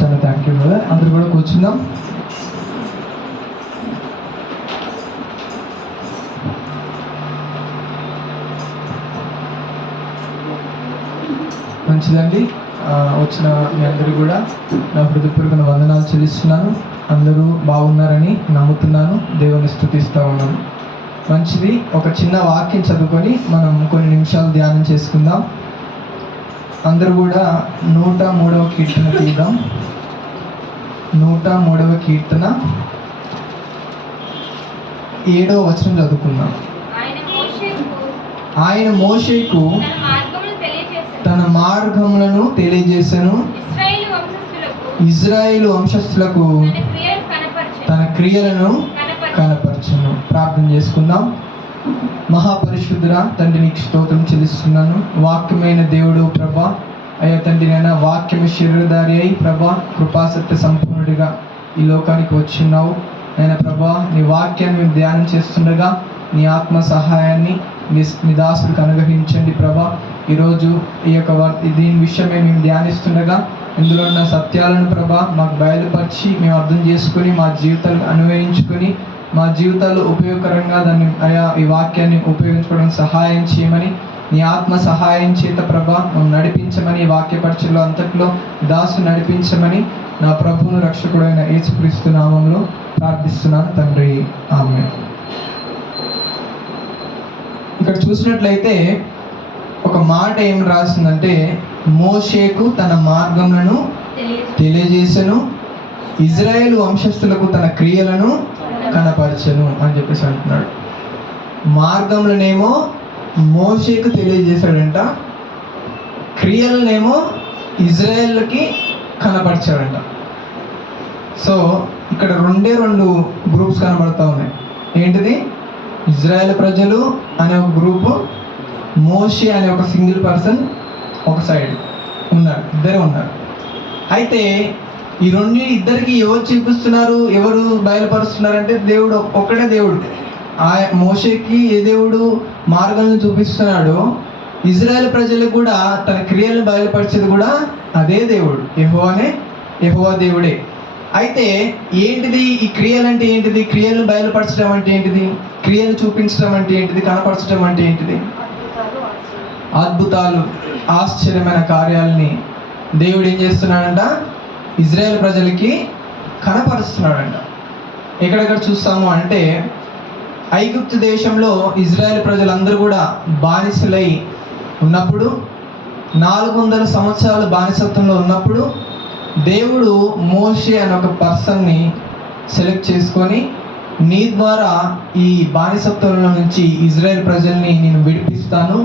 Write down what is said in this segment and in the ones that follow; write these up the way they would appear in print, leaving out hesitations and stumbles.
చాలా thank you brother. అందరూ కూడా కూర్చుందాం. మంచిదండి. వచ్చిన మీ అందరూ కూడా నా హృదయపూర్వక వందనాలు చెల్లిస్తున్నాను. అందరూ బాగున్నారని నమ్ముతున్నాను. దేవుని స్తుతిస్తూ ఉన్నాను. మంచిది. ఒక చిన్న వాక్యం చదువుకొని మనం కొన్ని నిమిషాలు ధ్యానం చేసుకుందాం. అందరూ కూడా 103వ కీర్తన తీద్దాం. 103వ కీర్తన 7వ వచనం చదువుకుందాం. ఆయన మోషేకు తన మార్గములను తెలియజేసెను, ఇశ్రాయేలు వంశస్థులకు తన క్రియలను కనపరచెను. ప్రార్థన చేసుకుందాం. మహాపరిశుద్ధుడా తండ్రి, నీకు స్తోత్రం చెల్లిస్తున్నాను. వాక్యమైన దేవుడు ప్రభా, అయ్యా తండ్రి, నైనా వాక్యము శరీరధారి అయి ప్రభా కృపాసత్య సంపూర్ణుడిగా ఈ లోకానికి వచ్చిన్నావు. అయినా ప్రభా, నీ వాక్యాన్ని మేము ధ్యానం చేస్తుండగా నీ ఆత్మ సహాయాన్ని మీ దాసులకు అనుగ్రహించండి ప్రభా. ఈరోజు ఈ యొక్క దీని విషయమే మేము ధ్యానిస్తుండగా ఇందులో ఉన్న సత్యాలను ప్రభా మాకు బయలుపరిచి మేము అర్థం చేసుకొని మా జీవితాలు అన్వయించుకొని మా జీవితాలు ఉపయోగకరంగా దాన్ని అయా ఈ వాక్యాన్ని ఉపయోగించుకోవడానికి సహాయం చేయమని, నీ ఆత్మ సహాయం చేత ప్రభా మమ్మల్ని నడిపించమని, ఈ వాక్య పరిచయలో అంతట్లో దాసు నడిపించమని నా ప్రభువును రక్షకుడైన యేసుక్రీస్తు నామంలో ప్రార్థిస్తున్నాను తండ్రి. ఆమేన్. ఇక్కడ చూసినట్లయితే ఒక మాట ఏం రాసిందంటే, మోషేకు తన మార్గములను తెలియజేసెను, ఇజ్రాయేలు వంశస్థులకు తన క్రియలను కనపరచెను అని చెప్పేసి అంటున్నాడు. మార్గములనేమో మోషేకు తెలియజేశాడంట, క్రియలనేమో ఇజ్రాయేల్కి కనపరిచాడంట. సో ఇక్కడ రెండు గ్రూప్స్ కనబడతా ఉన్నాయి. ఏంటిది? ఇజ్రాయేల్ ప్రజలు అనే ఒక గ్రూపు, మోషే అనే ఒక సింగిల్ పర్సన్ ఒక సైడ్ ఉన్నారు. ఇద్దరే ఉన్నారు. అయితే ఈ ఇద్దరికి ఎవరు చూపిస్తున్నారు, ఎవరు బయలుపరుస్తున్నారంటే దేవుడు ఒక్కడే దేవుడు. మోషేకి ఏ దేవుడు మార్గాలను చూపిస్తున్నాడో, ఇజ్రాయేల్ ప్రజలకు కూడా తన క్రియలను బయలుపరిచేది కూడా అదే దేవుడు, యెహోవా దేవుడే. అయితే ఏంటిది ఈ క్రియలు అంటే ఏంటిది? క్రియలను బయలుపరచడం అంటే ఏంటిది? క్రియలు చూపించడం అంటే ఏంటిది? కనపరచడం అంటే ఏంటిది? అద్భుతాలు, ఆశ్చర్యమైన కార్యాలని దేవుడు ఏం చేస్తున్నాడంట? ఇజ్రాయేల్ ప్రజలకి కనపరుస్తున్నాడంట. ఎక్కడెక్కడ చూస్తాము అంటే, ఐగుప్తు దేశంలో ఇజ్రాయేల్ ప్రజలందరూ కూడా బానిసలై ఉన్నప్పుడు, 400 సంవత్సరాలు బానిసత్వంలో ఉన్నప్పుడు దేవుడు మోషే అనే ఒక పర్సన్ని సెలెక్ట్ చేసుకొని, నీ ద్వారా ఈ బానిసత్వంలో నుంచి ఇజ్రాయేల్ ప్రజల్ని నేను విడిపిస్తాను,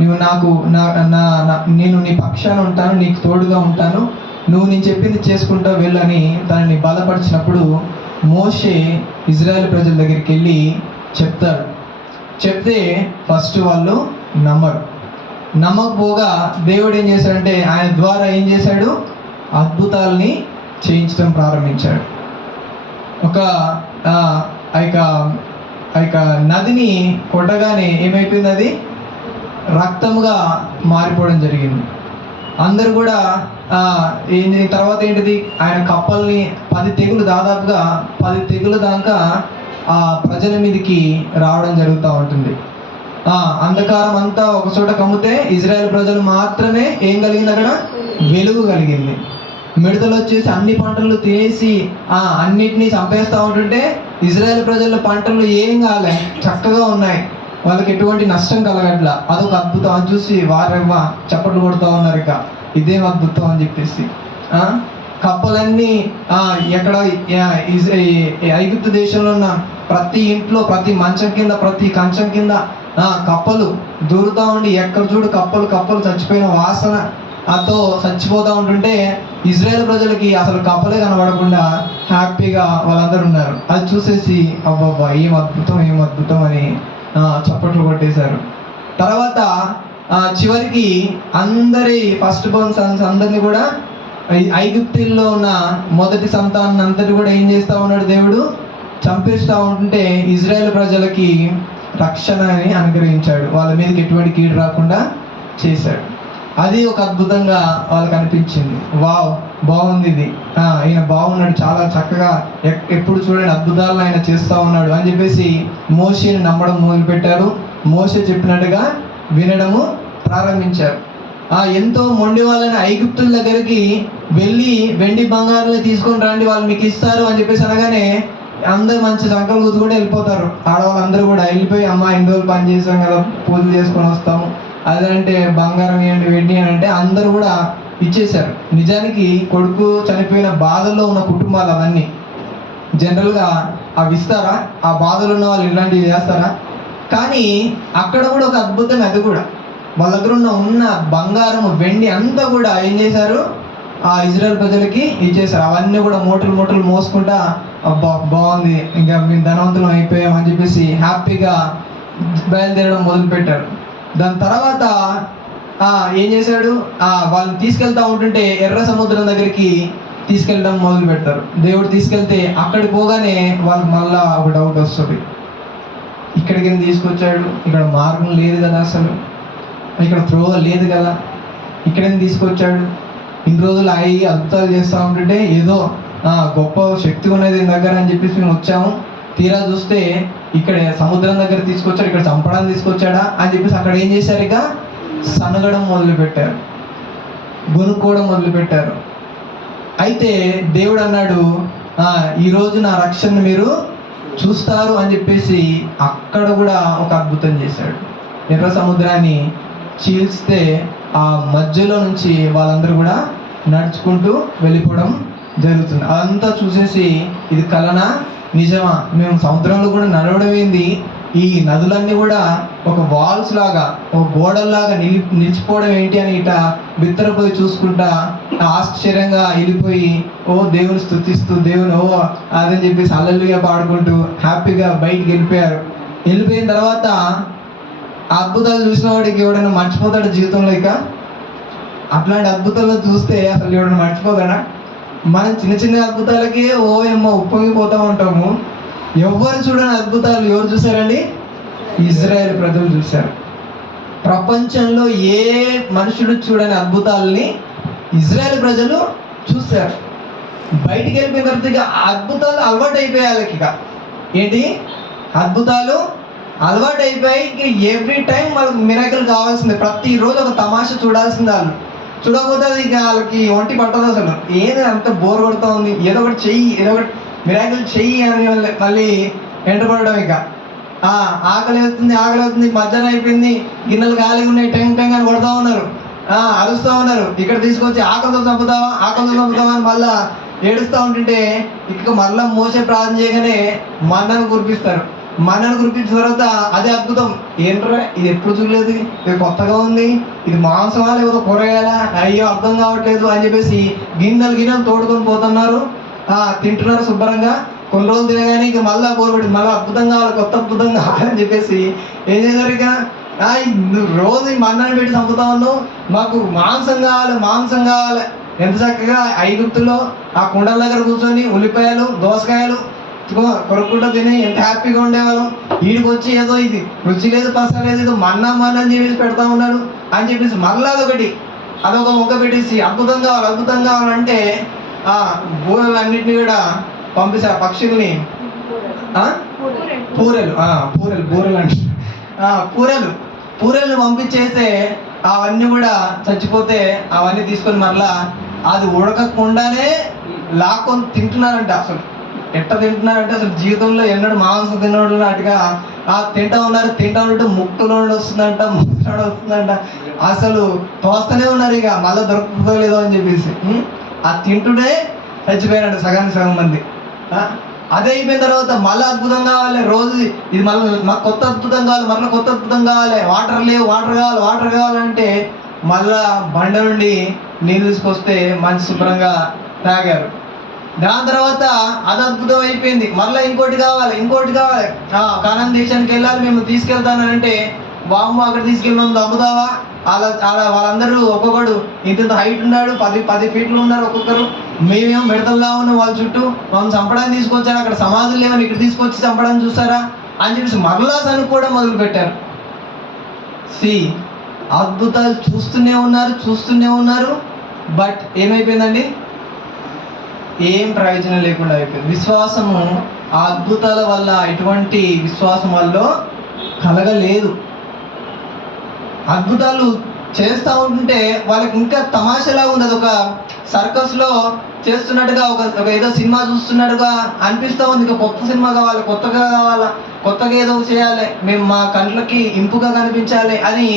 నువ్వు నాకు నేను నీ పక్షాన ఉంటాను, నీకు తోడుగా ఉంటాను, నువ్వు నేను చెప్పింది చేసుకుంటా వెళ్ళని దానిని బలపరిచినప్పుడు మోషే ఇజ్రాయేల్ ప్రజల దగ్గరికి వెళ్ళి చెప్తాడు. చెప్తే ఫస్ట్ వాళ్ళు నమ్మకపోగా దేవుడు ఏం చేశాడంటే ఆయన ద్వారా ఏం చేశాడు? అద్భుతాలని చేయించడం ప్రారంభించాడు. ఒక నదిని కొట్టగానే ఏమైపోయింది? అది రక్తముగా మారిపోవడం జరిగింది. అందరూ కూడా తర్వాత ఏంటిది? ఆయన కప్పల్ని 10 తెగులు, దాదాపుగా 10 తెగుల దాకా ఆ ప్రజల మీదకి రావడం జరుగుతూ ఉంటుంది. అంధకారం అంతా ఒక చోట కమ్మితే ఇజ్రాయేల్ ప్రజలు మాత్రమే ఏం కలిగింది? అక్కడ వెలుగు కలిగింది. మిడతలు వచ్చేసి అన్ని పంటలు తినేసి అన్నిటినీ చంపేస్తూ ఉంటుంటే ఇజ్రాయేల్ ప్రజల పంటలు ఏం కాలే, చక్కగా ఉన్నాయి, వాళ్ళకి ఎటువంటి నష్టం కలగట్లా. అదొక అద్భుతం. అని చూసి వారెవ్వ చప్పట్లు కొడుతూ ఉన్నారు. ఇక ఇదేం అద్భుతం అని చెప్పేసి కప్పలన్నీ ఎక్కడ ఐగుప్తు దేశంలో ఉన్న ప్రతి ఇంట్లో, ప్రతి మంచం కింద, ప్రతి కంచం కింద కప్పలు దూరుతూ ఉండి, ఎక్కడ చూడు కప్పలు చచ్చిపోయిన వాసన అతో చచ్చిపోతూ ఉంటుంటే ఇజ్రాయేల్ ప్రజలకి అసలు కప్పలే కనబడకుండా హ్యాపీగా వాళ్ళందరూ ఉన్నారు. అది చూసేసి అబ్బబ్బా ఏం అద్భుతం అని చప్పట్లు కొట్టేశారు. తర్వాత చివరికి అందరి ఫస్ట్ బోర్న్ సన్స్ అందరినీ కూడా ఐగుప్తుల్లో ఉన్న మొదటి సంతానం అంతటి కూడా ఏం చేస్తూ ఉన్నాడు? దేవుడు చంపేస్తూ ఉంటుంటే ఇజ్రాయేల్ ప్రజలకి రక్షణని అనుగ్రహించాడు. వాళ్ళ మీదకి ఎటువంటి కీడు రాకుండా చేశాడు. అది ఒక అద్భుతంగా వాళ్ళకి అనిపించింది. వావ్, బాగుంది ఇది, ఈయన బాగున్నాడు, చాలా చక్కగా ఎప్పుడు చూడండి అద్భుతాలను ఆయన చేస్తూ ఉన్నాడు అని చెప్పేసి మోషేని నమ్మడం మొదలుపెట్టారు. మోషే చెప్పినట్టుగా వినడము ప్రారంభించారు. ఎంతో మొండి వాళ్ళని ఐగుప్తుల దగ్గరికి వెళ్ళి వెండి బంగారాలు తీసుకొని రండి, వాళ్ళు మీకు ఇస్తారు అని చెప్పేసి అనగానే అందరు మంచి సంకలు కూతుకుంటే వెళ్ళిపోతారు. ఆడవాళ్ళందరూ కూడా వెళ్ళిపోయి, అమ్మ ఎన్ని రోజులు పని చేసాం కదా, పూజలు చేసుకొని వస్తాము, అదంటే బంగారం ఇవ్వండి, వెండి అని అంటే అందరూ కూడా ఇచ్చేశారు. నిజానికి కొడుకు చనిపోయిన బాధల్లో ఉన్న కుటుంబాలు అవన్నీ జనరల్గా అవి ఇస్తారా? ఆ బాధలు ఉన్న వాళ్ళు ఇలాంటివి చేస్తారా? కానీ అక్కడ కూడా ఒక అద్భుతం, అది కూడా వాళ్ళ దగ్గర ఉన్న బంగారం వెండి అంతా కూడా ఏం చేశారు, ఆ ఇజ్రాయెల్ ప్రజలకి ఇచ్చేసారు. అవన్నీ కూడా మూటలు మూటలు మోసుకుంటా, అబ్బా బాగుంది, ఇంకా మేము ధనవంతులం అయిపోయాం అని చెప్పేసి హ్యాపీగా బయలుదేరడం మొదలుపెట్టారు. దాని తర్వాత ఏం చేశాడు, వాళ్ళని తీసుకెళ్తా ఉంటుంటే ఎర్ర సముద్రం దగ్గరికి తీసుకెళ్ళడం మొదలు పెడతారు. దేవుడు తీసుకెళ్తే అక్కడికి పోగానే వాళ్ళకి మళ్ళా ఒక డౌట్ వస్తుంది, ఇక్కడికి తీసుకొచ్చాడు, ఇక్కడ మార్గం లేదు కదా, అసలు ఇక్కడ త్రోవ లేదు కదా, ఇక్కడేం తీసుకొచ్చాడు, ఇన్ని రోజులు అద్భుతాలు చేస్తూ ఉంటుంటే ఏదో గొప్ప శక్తి ఉన్నది దగ్గర అని చెప్పేసి మేము వచ్చాము, తీరా చూస్తే ఇక్కడ సముద్రం దగ్గర తీసుకొచ్చాడు, ఇక్కడ చంపడానికి తీసుకొచ్చాడా అని చెప్పేసి అక్కడ ఏం చేశారు, ఇక సనగడం మొదలుపెట్టారు, గొనుక్కోవడం మొదలుపెట్టారు. అయితే దేవుడు అన్నాడు, ఈరోజు నా రక్షణను మీరు చూస్తారు అని చెప్పేసి అక్కడ కూడా ఒక అద్భుతం చేశాడు. ఎర్ర సముద్రాన్ని చీల్స్తే ఆ మధ్యలో నుంచి వాళ్ళందరూ కూడా నడుచుకుంటూ వెళ్ళిపోవడం జరుగుతుంది. అదంతా చూసేసి ఇది కలనా నిజమా, మేము సముద్రంలో కూడా నడవడం ఏంది, ఈ నదులన్నీ కూడా ఒక వాల్స్ లాగా, ఒక గోడల్లాగా నిలిచిపోవడం ఏంటి అని ఇట బిత్తరపోయి చూసుకుంటా ఆశ్చర్యంగా వెళ్ళిపోయి దేవుని స్తుతిస్తూ దేవుని అదని చెప్పేసి హల్లెలూయా పాడుకుంటూ హ్యాపీగా బయటికి వెళ్ళిపోయారు. వెళ్ళిపోయిన తర్వాత అద్భుతాలు చూసిన వాడికి ఎవడైనా మర్చిపోతాడు జీవితంలో? ఇక అట్లాంటి అద్భుతాలు చూస్తే అసలు ఎవడైనా మర్చిపోతాడా? మనం చిన్న చిన్న అద్భుతాలకే ఉప్పొంగిపోతూ ఉంటాము. ఎవరు చూడని అద్భుతాలు ఎవరు చూశారండి? ఇజ్రాయెల్ ప్రజలు చూశారు. ప్రపంచంలో ఏ మనుషుడు చూడని అద్భుతాలని ఇజ్రాయెల్ ప్రజలు చూశారు. బయటికి వెళ్ళిపోయిన తర్వాత ఇక అద్భుతాలు అలవాటు అయిపోయాయి. ఇక ఏంటి అద్భుతాలు అలవాటు అయిపోయి ఇక ఎవ్రీ టైం వాళ్ళకి మిరాకిల్ కావాల్సిందే, ప్రతిరోజు ఒక తమాషా చూడాల్సిందే. వాళ్ళు చూడకపోతే ఇక వాళ్ళకి ఒంటి పట్టదు. అసలు ఏది అంత బోర్ కొడుతూ ఉంది, ఏదో ఒకటి చెయ్యి, ఏదో ఒకటి మిరాకిల్ చెయ్యి అని మళ్ళీ ఎంటపడడం. ఇక ఆకలి అవుతుంది, మధ్యాహ్నం అయిపోయింది, గిన్నెలు ఖాళీగా ఉన్నాయి, టెంగ్ టెంగ్ అని కొడుతూ ఉన్నారు, అరుస్తూ ఉన్నారు. ఇక్కడ తీసుకొచ్చి ఆకలితో చంపుతావా అని మళ్ళా ఏడుస్తూ ఉంటుంటే ఇక మళ్ళీ మోసే ప్రార్థన చేయగానే మన్నను కురిపిస్తారు. మన్నను కురిపించిన తర్వాత అదే అద్భుతం. ఏంట్రా ఇది ఎప్పుడు చూడలేదు, ఇది కొత్తగా ఉంది, ఇది మాంసమా లేకపోతే కూరగాయలా, అయ్యో అర్థం కావట్లేదు అని చెప్పేసి గిన్నెలు తోడుకొని పోతున్నారు, తింటున్నారు శుభ్రంగా. కొన్ని రోజులు తినగానే ఇక మళ్ళీ బోర్పడి మళ్ళీ అద్భుతం కావాలి, కొత్త అద్భుతం కావాలని చెప్పేసి ఏం చేశారు, ఇక రోజు మన్నను పెట్టి చంపుతా ఉన్నావు, మాకు మాంసం కావాలి. ఎంత చక్కగా ఐగుప్తులో ఆ కుండల దగ్గర కూర్చొని ఉల్లిపాయలు దోసకాయలు కొరుక్కుంటూ తిని ఎంత హ్యాపీగా ఉండేవాళ్ళం. వీడికి వచ్చి ఏదో ఇది రుచి లేదు పస లేదు, ఏదో మన్నా అని చెప్పేసి పెడతా ఉన్నాడు అని చెప్పేసి మళ్ళీ అదొక మొక్క పెట్టేసి అద్భుతం కావాలంటే బూరెలు అన్నింటినీ కూడా పంపిస్తారు. పక్షుల్ని బూరెలు అంటే పూరెలు పంపించేస్తే అవన్నీ కూడా చచ్చిపోతే అవన్నీ తీసుకొని మరలా అది ఉడకకుండానే లాక్కొని తింటున్నారంట. అసలు ఎట్ట తింటున్నారంటే అసలు జీవితంలో ఎన్నడూ మాంసం తినడం నాటిగా తింటా ఉన్నట్టు ముక్కలో వస్తుందంట, అసలు తోస్తూనే ఉన్నారు. ఇక మళ్ళీ దొరుకుతుందో లేదో అని చెప్పేసి తింటుండే చచ్చిపోయారంట సగం మంది. అదే అయిపోయిన తర్వాత మళ్ళీ అద్భుతం కావాలి, రోజు ఇది మళ్ళీ మాకు కొత్త అద్భుతం కావాలి, మళ్ళీ కొత్త అద్భుతం కావాలి, వాటర్ లేవు, వాటర్ కావాలంటే మళ్ళా బండ నుండి నీళ్ళు తీసుకొస్తే మంచి శుభ్రంగా తాగారు. దాని తర్వాత అది అద్భుతం అయిపోయింది, మళ్ళీ ఇంకోటి కావాలి. కానాన్ దేశానికి వెళ్ళాలి, మేము తీసుకెళ్తానంటే వామ్మ అక్కడ తీసుకెళ్ళి అమ్ముతావా? అలా వాళ్ళందరూ ఒక్కొక్కడు ఇంత హైట్ ఉన్నాడు, 10 ఫీట్లు ఉన్నారు ఒక్కొక్కరు. మేమేమో మిడతల్లా ఉన్నాం వాళ్ళ చుట్టూ, మమ్మల్ని చంపడానికి తీసుకొచ్చారు, అక్కడ సమాధులు లేవని ఇక్కడ తీసుకొచ్చి చంపడానికి చూసారా అని చెప్పేసి మరలా అనుకోవడం మొదలు పెట్టారు. అద్భుతాలు చూస్తూనే ఉన్నారు. బట్ ఏమైపోయిందండి? ఏం ప్రయోజనం లేకుండా అయిపోయింది. విశ్వాసము ఆ అద్భుతాల వల్ల ఎటువంటి విశ్వాసం వల్ల కలగలేదు. అద్భుతాలు చేస్తూ ఉంటుంటే వాళ్ళకి ఇంకా తమాషలా ఉంది. అది ఒక సర్కస్లో చేస్తున్నట్టుగా, ఒక ఏదో సినిమా చూస్తున్నట్టుగా అనిపిస్తూ ఉంది. ఇంకా కొత్త సినిమా కావాలి, కొత్తగా కావాలా, కొత్తగా ఏదో చేయాలి, మేము మా కంట్లకి ఇంపుగా కనిపించాలి అని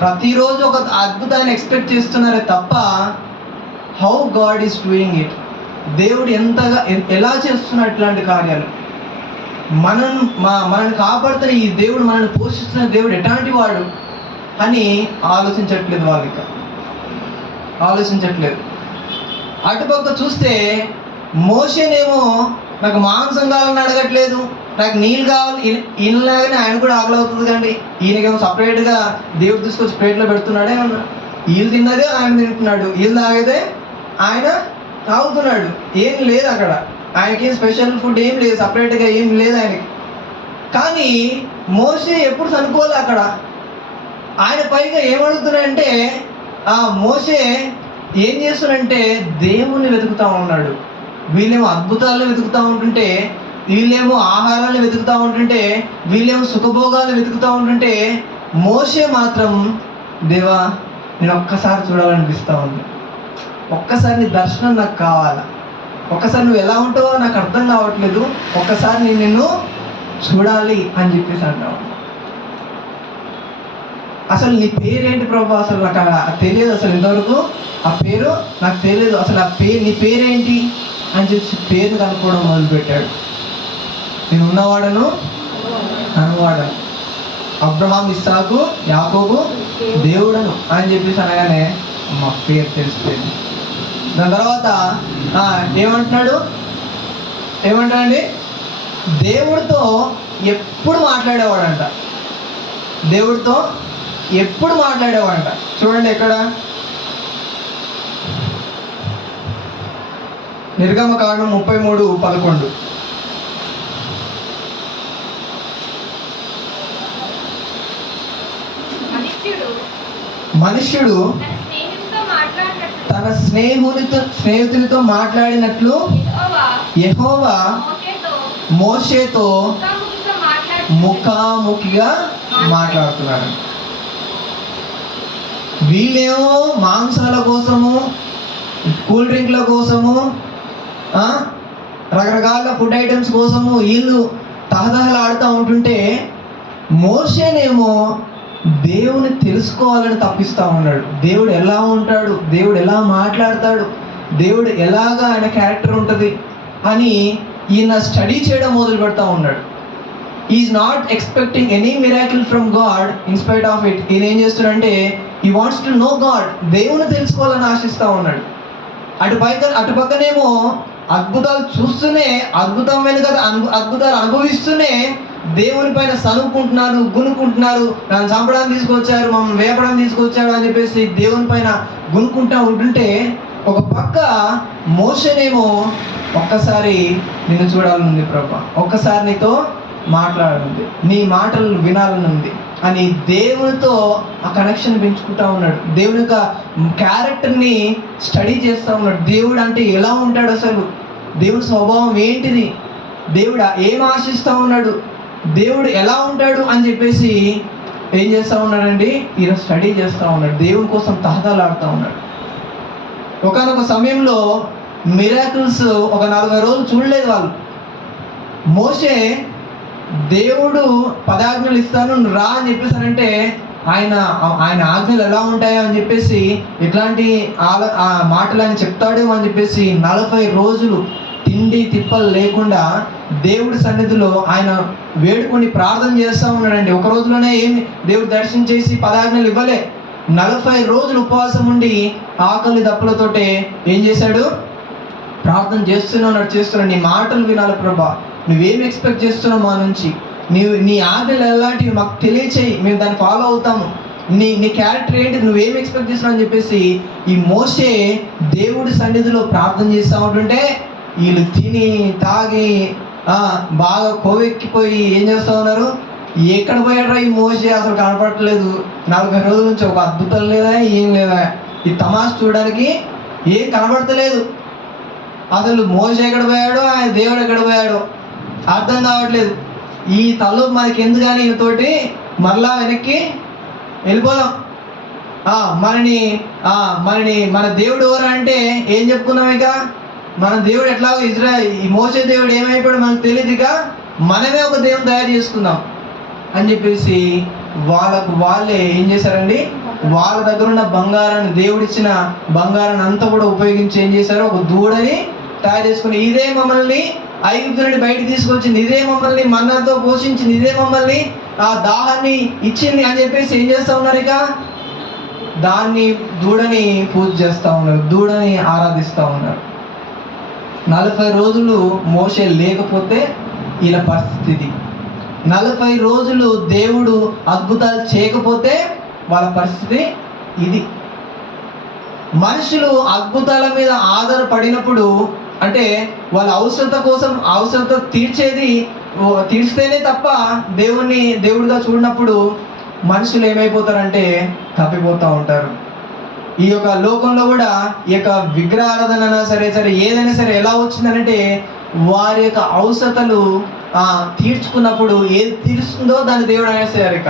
ప్రతిరోజు ఒక అద్భుతాన్ని ఎక్స్పెక్ట్ చేస్తున్నారే తప్ప how God is doing it, దేవుడు ఎంతగా ఎలా చేస్తున్నాడు ఇట్లాంటి కార్యాలు, మనల్ని కాపాడుతున్న ఈ దేవుడు, మనల్ని పోషిస్తున్న దేవుడు ఎట్లాంటి వాడు అని ఆలోచించట్లేదు. వాళ్ళకి ఆలోచించట్లేదు. అటుపక్క చూస్తే మోషేనేమో నాకు మాంసం కావాలని అడగట్లేదు, నాకు నీళ్ళు కావాలి, ఈయనలాగానే ఆయన కూడా ఆకలి అవుతుంది కండి, ఈయనకేమో సపరేట్గా దేవుడు తీసుకొచ్చి ప్లేట్లో పెడుతున్నాడే అన్న. వీళ్ళు తిన్నదే ఆయన తింటున్నాడు, వీళ్ళు తాగేదే ఆయన తాగుతున్నాడు. ఏం లేదు అక్కడ, ఆయనకి స్పెషల్ ఫుడ్ ఏం లేదు, సపరేట్గా ఏం లేదు ఆయనకి. కానీ మోషే ఎప్పుడు అనుకోలే అక్కడ. ఆయన పైగా ఏమడుగుతున్నాడంటే, ఆ మోషే ఏం చేస్తున్నాడంటే దేవుణ్ణి వెతుకుతూ ఉన్నాడు. వీళ్ళేమో అద్భుతాలను వెతుకుతూ ఉంటుంటే, వీళ్ళేమో ఆహారాన్ని వెతుకుతూ ఉంటుంటే, వీళ్ళేమో సుఖభోగాలను వెతుకుతూ ఉంటుంటే, మోషే మాత్రం దేవా నేను ఒక్కసారి చూడాలనిపిస్తూ ఉంది, ఒక్కసారి నీ దర్శనం నాకు కావాలా, ఒక్కసారి నువ్వు ఎలా ఉంటావో నాకు అర్థం కావట్లేదు, ఒక్కసారి నేను నిన్ను చూడాలి అని చెప్పేసి అంటావు. అసలు నీ పేరేంటి ప్రభు, అసలు నాకు తెలియదు, అసలు ఇంతవరకు ఆ పేరు నాకు తెలియదు, అసలు ఆ పేరు నీ పేరేంటి అని చెప్పి పేరు కనుక్కోవడం మొదలుపెట్టాడు. నేను ఉన్నవాడను అనువాడను, అబ్రహాం ఇస్సాకు యాకోబు దేవుడను అని చెప్పేసి అనగానే మా పేరు తెలిసిపోయింది. దాని తర్వాత ఏమంటాడండి, దేవుడితో ఎప్పుడు మాట్లాడేవాడంట, దేవుడితో ఎప్పుడు మాట్లాడేవాడంట. చూడండి ఎక్కడ, నిర్గమకాండం 33:11. మనుష్యుడు తన స్నేహితునితో మాట్లాడినట్లు యెహోవా మోషేతో ముఖాముఖిగా మాట్లాడుతున్నాడు. వీళ్ళేమో మాంసాల కోసము, కూల్ డ్రింక్ల కోసము, రకరకాల ఫుడ్ ఐటమ్స్ కోసము వీళ్ళు తహతహలాడుతూ ఉంటుంటే, మోషేనేమో దేవుని తెలుసుకోవాలని తప్పిస్తూ ఉన్నాడు. దేవుడు ఎలా ఉంటాడు, దేవుడు ఎలా మాట్లాడతాడు, దేవుడు ఎలాగా ఆయన క్యారెక్టర్ ఉంటుంది అని ఈయన స్టడీ చేయడం మొదలు పెడతా ఉన్నాడు. Is not expecting any miracle from God, in spite of it ఈయన ఏం చేస్తున్నాడంటే ఈ వాంట్స్ టు నో గాడ్, దేవుని తెలుసుకోవాలని ఆశిస్తూ ఉన్నాడు. అటుపక్కనేమో అద్భుతాలు చూస్తూనే, అద్భుతం వెనుక అద్భుతాలు అనుభవిస్తూనే దేవుని పైన సనుక్కుంటున్నారు, గునుక్కుంటున్నారు, నన్ను చంపడానికి తీసుకొచ్చారు, మమ్మల్ని వేపడానికి తీసుకొచ్చారు అని చెప్పేసి దేవుని పైన గునుక్కుంటూ ఉంటుంటే, ఒక పక్క మోషేనేమో ఒక్కసారి నిన్ను చూడాలనుంది ప్రభా, ఒక్కసారి నీతో మాట్లాడాలనుంది, నీ మాటలు వినాలనుంది అని దేవునితో ఆ కనెక్షన్ పెంచుకుంటా ఉన్నాడు. దేవుని యొక్క క్యారెక్టర్ని స్టడీ చేస్తూ ఉన్నాడు. దేవుడు అంటే ఎలా ఉంటాడు, అసలు దేవుడి స్వభావం ఏంటిది, దేవుడు ఏం ఆశిస్తూ ఉన్నాడు, దేవుడు ఎలా ఉంటాడు అని చెప్పేసి ఏం చేస్తూ ఉన్నాడండి, ఈరోజు స్టడీ చేస్తూ ఉన్నాడు, దేవుని కోసం తహతలాడుతూ ఉన్నాడు. ఒకానొక సమయంలో మిరాకిల్స్ ఒక 40 రోజులు చూడలేదు వాళ్ళు. మోషే దేవుడు 10 ఆజ్ఞలు ఇస్తాను రా అని చెప్పేసానంటే ఆయన ఆజ్ఞలు ఎలా ఉంటాయో అని చెప్పేసి ఇట్లాంటి మాటలు ఆయన చెప్తాడు అని చెప్పేసి 40 రోజులు తిండి తిప్పలు లేకుండా దేవుడి సన్నిధిలో ఆయన వేడుకొని ప్రార్థన చేస్తూ ఉన్నాడండి. ఒక రోజులోనే ఏమి దేవుడు దర్శనం చేసి 10 ఆజ్ఞలు ఇవ్వలే, 40 రోజులు ఉపవాసం ఉండి ఆకలి దప్పులతోటే ఏం చేశాడు, ప్రార్థన చేస్తున్నాడు. నీ మాటలు వినాలి ప్రభా, నువ్వేం ఎక్స్పెక్ట్ చేస్తున్నావు మా నుంచి, నీ ఆజ్ఞలు ఎలాంటివి మాకు తెలియచేయి, మేము దాన్ని ఫాలో అవుతాము, నీ క్యారెక్టర్ ఏంటి, నువ్వేం ఎక్స్పెక్ట్ చేస్తున్నావు అని చెప్పేసి ఈ మోషే దేవుడి సన్నిధిలో ప్రార్థన చేస్తూ ఉంటుంటే, వీళ్ళు తిని తాగి బాగా కొవ్వెక్కిపోయి ఏం చేస్తూ ఉన్నారు, ఎక్కడ పోయాడ్రా ఈ మోషే, అసలు కనపడట్లేదు, 40 రోజుల నుంచి ఒక అద్భుతం లేదా, ఏం లేదా, ఈ తమాష చూడడానికి ఏం కనబడతలేదు. అసలు మోషే ఎక్కడ పోయాడో ఆయన దేవుడు ఎక్కడ పోయాడో అర్థం కావట్లేదు. ఈ తలలోపు మనకి ఎందుకని ఈయనతోటి మరలా వెనక్కి వెళ్ళిపోదాం. మనని మన దేవుడు ఎవరు అంటే ఏం చెప్పుకున్నాం? ఇక మన దేవుడు ఎట్లాగో ఈ మోసే దేవుడు ఏమైపోయాడు మనకు తెలియదు, ఇక మనమే ఒక దేవుని తయారు చేసుకుందాం అని చెప్పేసి వాళ్ళే ఏం చేశారండి, వాళ్ళ దగ్గర ఉన్న బంగారాన్ని, దేవుడిచ్చిన బంగారాన్ని అంతా కూడా ఉపయోగించి ఏం చేశారు, ఒక దూడని తయారు చేసుకుని, ఇదే మమ్మల్ని ఐగుప్తు నుండి బయటకు తీసుకొచ్చింది, ఇదే మమ్మల్ని మన్నాతో పోషించింది, ఇదే మమ్మల్ని ఆ దాహాన్ని ఇచ్చింది అని చెప్పేసి ఏం చేస్తూ ఉన్నారు, ఇక దాన్ని దూడని పూజ చేస్తూ ఉన్నారు, దూడని ఆరాధిస్తూ ఉన్నారు. 40 రోజులు మోషే లేకపోతే ఇలా పరిస్థితి. 40 రోజులు దేవుడు అద్భుతాలు చేయకపోతే వాళ్ళ పరిస్థితి ఇది. మనుషులు అద్భుతాల మీద ఆధారపడినప్పుడు, అంటే వాళ్ళ అవసరత తీర్చితేనే తప్ప దేవుడిగా చూడినప్పుడు మనుషులు ఏమైపోతారంటే తప్పిపోతూ ఉంటారు. ఈ యొక్క లోకంలో కూడా ఈ యొక్క విగ్రహారాధన సరే ఏదైనా సరే ఎలా వచ్చిందనంటే వారి యొక్క అవసరతలు తీర్చుకున్నప్పుడు ఏది తీరుస్తుందో దాన్ని దేవుడు అనేసారు. ఇక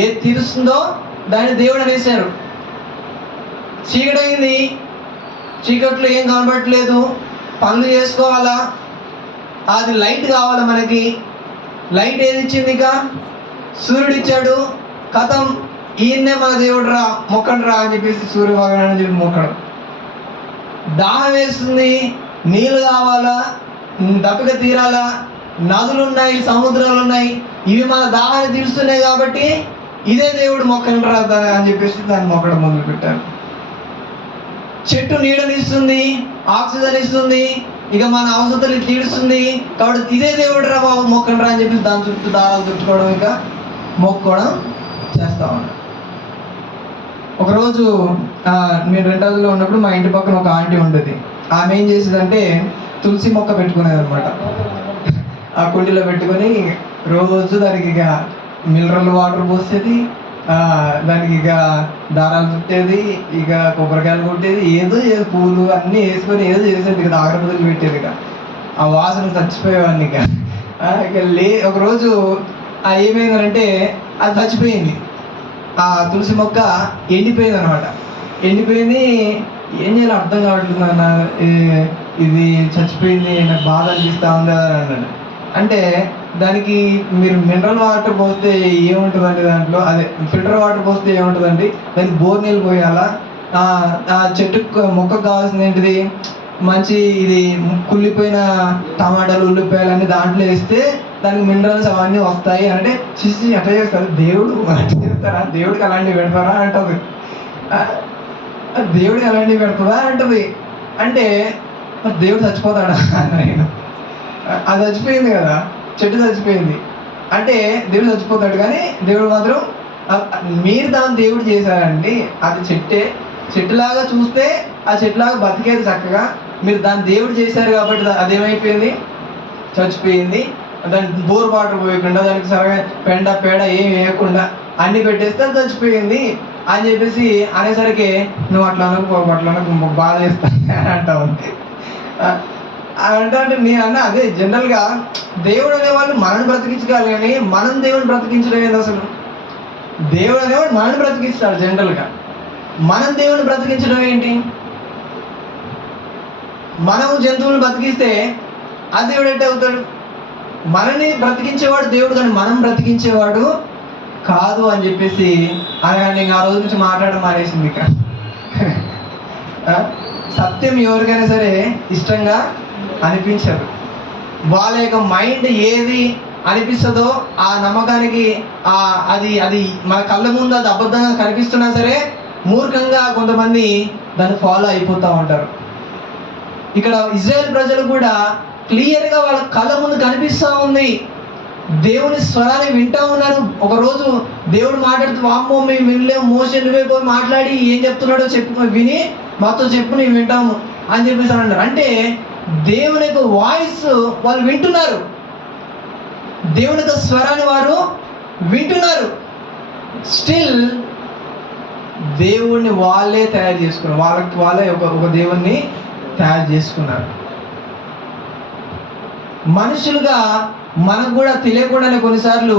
ఏది తీరుస్తుందో దాన్ని దేవుడు అనేసారు. చీకటైంది, చీకట్లో ఏం కనబడట్లేదు, పనులు చేసుకోవాలా, అది లైట్ కావాలా మనకి. లైట్ ఏది ఇచ్చింది? ఇక సూర్యుడు ఇచ్చాడు. కథం, ఈయన్నే మన దేవుడు రా, మొక్కండి రా అని చెప్పేసి సూర్య భగవాన్ అని చెప్పి మొక్కడం. దాహం వేస్తుంది, నీళ్ళు కావాలా, దప్పిక తీరాలా, నదులు ఉన్నాయి, సముద్రాలు ఉన్నాయి, ఇవి మన దాహాన్ని తీరుస్తున్నాయి కాబట్టి ఇదే దేవుడు మొక్కండి రా అని చెప్పేసి దాన్ని మొక్కడం మొదలు పెట్టారు. చెట్టు నీడనిస్తుంది, ఆక్సిజన్ ఇస్తుంది, ఇక మన అవసరతలు తీరుస్తుంది కాబట్టి ఇదే దేవుడు రా బాబు మొక్కండి రా అని చెప్పి దాని చుట్టూ దారాలు చుట్టుకోవడం, ఇక మొక్కుకోవడం చేస్తా ఉన్నాడు. ఒకరోజు నేను 2 రోజుల్లో ఉన్నప్పుడు మా ఇంటి పక్కన ఒక ఆంటీ ఉండేది. ఆమె ఏం చేసేదంటే తులసి మొక్క పెట్టుకునేది అనమాట. ఆ కుండీలో పెట్టుకొని రోజు దానికి ఇక మినరల్ వాటర్ పోసేది, దానికి ఇక దారాలు చుట్టేది, ఇక కొబ్బరికాయలు కొట్టేది, ఏదో పూలు అన్నీ వేసుకొని ఏదో చేసేది, ఇక అగరబత్తులు పెట్టేది. ఇక ఆ వాసన చచ్చిపోయేవాడిని. ఇక ఒకరోజు ఏమైందంటే అది చచ్చిపోయింది. ఆ తులసి మొక్క ఎండిపోయింది అనమాట. ఎండిపోయింది, ఏం చేయాలో అర్థం కావట్లేదు అన్న, ఇది చచ్చిపోయింది, నాకు బాధ అనిపిస్తూ ఉంది అన్నాడు. అంటే దానికి మీరు మినరల్ వాటర్ పోస్తే ఏముంటుందండి, దాంట్లో అదే ఫిల్టర్ వాటర్ పోస్తే ఏముంటుందండి, దానికి బోర్ నీళ్ళు పోయాలా, ఆ చెట్టు మొక్కకు కావాల్సింది ఏంటిది, మంచి ఇది కుళ్ళిపోయిన టమాటాలు ఉల్లిపాయలు అన్నీ దాంట్లో వేస్తే దానికి మినరల్స్ అవన్నీ వస్తాయి అంటే చూసి అట్లా చేస్తారు. దేవుడు అట్లా చేస్తారా, దేవుడికి అలాంటివి పెడతారా అంటుంది, దేవుడికి అలాంటివి పెడతారా అంటుంది. అంటే దేవుడు చచ్చిపోతాడా నేను, అది చచ్చిపోయింది కదా, చెట్టు చచ్చిపోయింది అంటే దేవుడు చచ్చిపోతాడు, కానీ దేవుడు మాత్రం మీరు దాన్ని దేవుడు చేశారండి, అది చెట్టులాగా చూస్తే ఆ చెట్టులాగా బతికేది చక్కగా, మీరు దాన్ని దేవుడు చేశారు కాబట్టి అదేమైపోయింది, చచ్చిపోయింది. దానికి బోర్ వాటర్ పోయకుండా, దానికి సరిగా పెండ పేడ ఏం వేయకుండా అన్ని పెట్టేస్తే అది చచ్చిపోయింది అని చెప్పేసి అనేసరికి నువ్వు అట్లా అనకు బాధ చేస్తాను అని అంటా ఉంది. అంటే నేను అన్నా అదే, జనరల్గా దేవుడు అనేవాళ్ళు మనల్ని బ్రతికించగలరు, కానీ మనం దేవుని బ్రతికించడం ఏంది అసలు? దేవుడు అనేవాడు మనల్ని బ్రతికిస్తాడు జనరల్గా, మనం దేవుని బ్రతికించడం ఏంటి? మనము జంతువులను బ్రతికిస్తే ఆ దేవుడు ఎట్ట అవుతాడు? మనని బ్రతికించేవాడు దేవుడు, కానీ మనం బ్రతికించేవాడు కాదు అని చెప్పేసి అనగానే ఆ రోజు నుంచి మాట్లాడడం మానేసింది. ఇక సత్యం ఎవరికైనా సరే ఇష్టంగా అనిపించదు. వాళ్ళ యొక్క మైండ్ ఏది అనిపిస్తుందో ఆ నమ్మకానికి అది మన కళ్ళ ముందు అది అబద్ధంగా కనిపిస్తున్నా సరే మూర్ఖంగా కొంతమంది దాన్ని ఫాలో అయిపోతూ ఉంటారు. ఇక్కడ ఇజ్రాయెల్ ప్రజలు కూడా క్లియర్గా వాళ్ళ కళ్ళ ముందు కనిపిస్తూ ఉంది, దేవుని స్వరాన్ని వింటూ ఉన్నారు. ఒకరోజు దేవుడు మాట్లాడుతూ వామ్మో మేము వినలేము, మోసే నువ్వే పోయి మాట్లాడి ఏం చెప్తున్నాడో విని మాతో చెప్పు నేను వింటాము అని చెప్పేసి అన్నారు. అంటే దేవుని యొక్క వాయిస్ వాళ్ళు వింటున్నారు, దేవుని యొక్క స్వరాన్ని వారు వింటున్నారు. స్టిల్ దేవుణ్ణి వాళ్ళే తయారు చేసుకున్నారు, వాళ్ళే ఒక దేవుణ్ణి తయారు చేసుకున్నారు. మనుషులుగా మనకు కూడా తెలియకుండానే కొన్నిసార్లు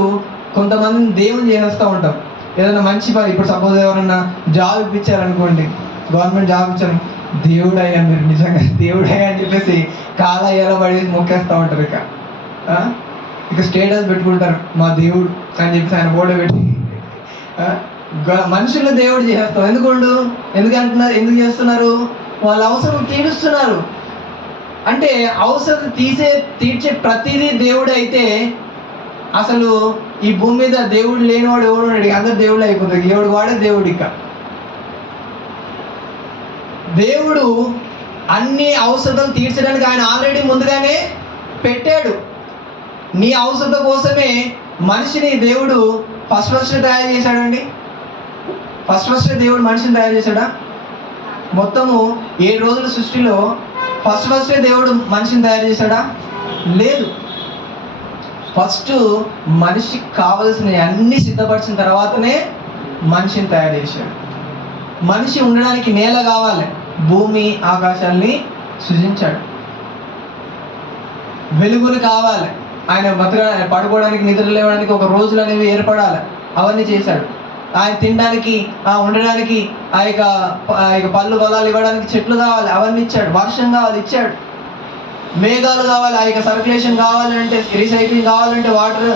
కొంతమందిని దేవుని చేసేస్తూ ఉంటాం. ఏదైనా మంచి పని, ఇప్పుడు సపోజ్ ఎవరన్నా జాబ్ ఇప్పించారనుకోండి, గవర్నమెంట్ జాబ్ ఇచ్చారు, దేవుడయ్యా మీరు నిజంగా దేవుడయ్యా అని చెప్పేసి కాళ్ళ ఎలా పడి మొక్కేస్తూ ఉంటారు. ఇక స్టేటస్ పెట్టుకుంటారు, మా దేవుడు అని చెప్పేసి ఆయన ఫోటో పెట్టి. మనుషులు దేవుడు చేసేస్తాం. ఎందుకు చేస్తున్నారు? వాళ్ళ అవసరం తీరుస్తున్నారు. అంటే అవసరం తీర్చే ప్రతిదీ దేవుడు అయితే అసలు ఈ భూమి మీద దేవుడు లేనివాడు ఎవడు ఉన్నాడు? అందరు దేవుడు అయిపోతాడు. ఎవడు వాడే దేవుడు. ఇక దేవుడు అన్ని అవసరాలు తీర్చడానికి ఆయన ఆల్రెడీ ముందుగానే పెట్టాడు. నీ అవసరం కోసమే మనిషిని దేవుడు ఫస్ట్ తయారు చేశాడండి. ఫస్ట్ దేవుడు మనిషిని తయారు చేశాడా? మొత్తము 7 రోజుల సృష్టిలో ఫస్ట్ దేవుడు మనిషిని తయారు చేశాడా? లేదు. ఫస్ట్ మనిషికి కావలసిన అన్ని సిద్ధపరిచిన తర్వాతనే మనిషిని తయారు చేశాడు. మనిషి ఉండడానికి నేల కావాలి, భూమి ఆకాశాల్ని సృజించాడు. వెలుగులు కావాలి, ఆయన పడుకోవడానికి నిద్ర లేవడానికి ఒక రోజులు అనేవి ఏర్పడాలి, అవన్నీ చేశాడు. ఆయన తినడానికి ఉండడానికి ఆ యొక్క పళ్ళు పొలాలు ఇవ్వడానికి చెట్లు కావాలి, అవన్నీ ఇచ్చాడు. వర్షం కావాలి, ఇచ్చాడు. మేఘాలు కావాలి, ఆ యొక్క సర్క్యులేషన్ కావాలంటే, రీసైక్లింగ్ కావాలంటే, వాటర్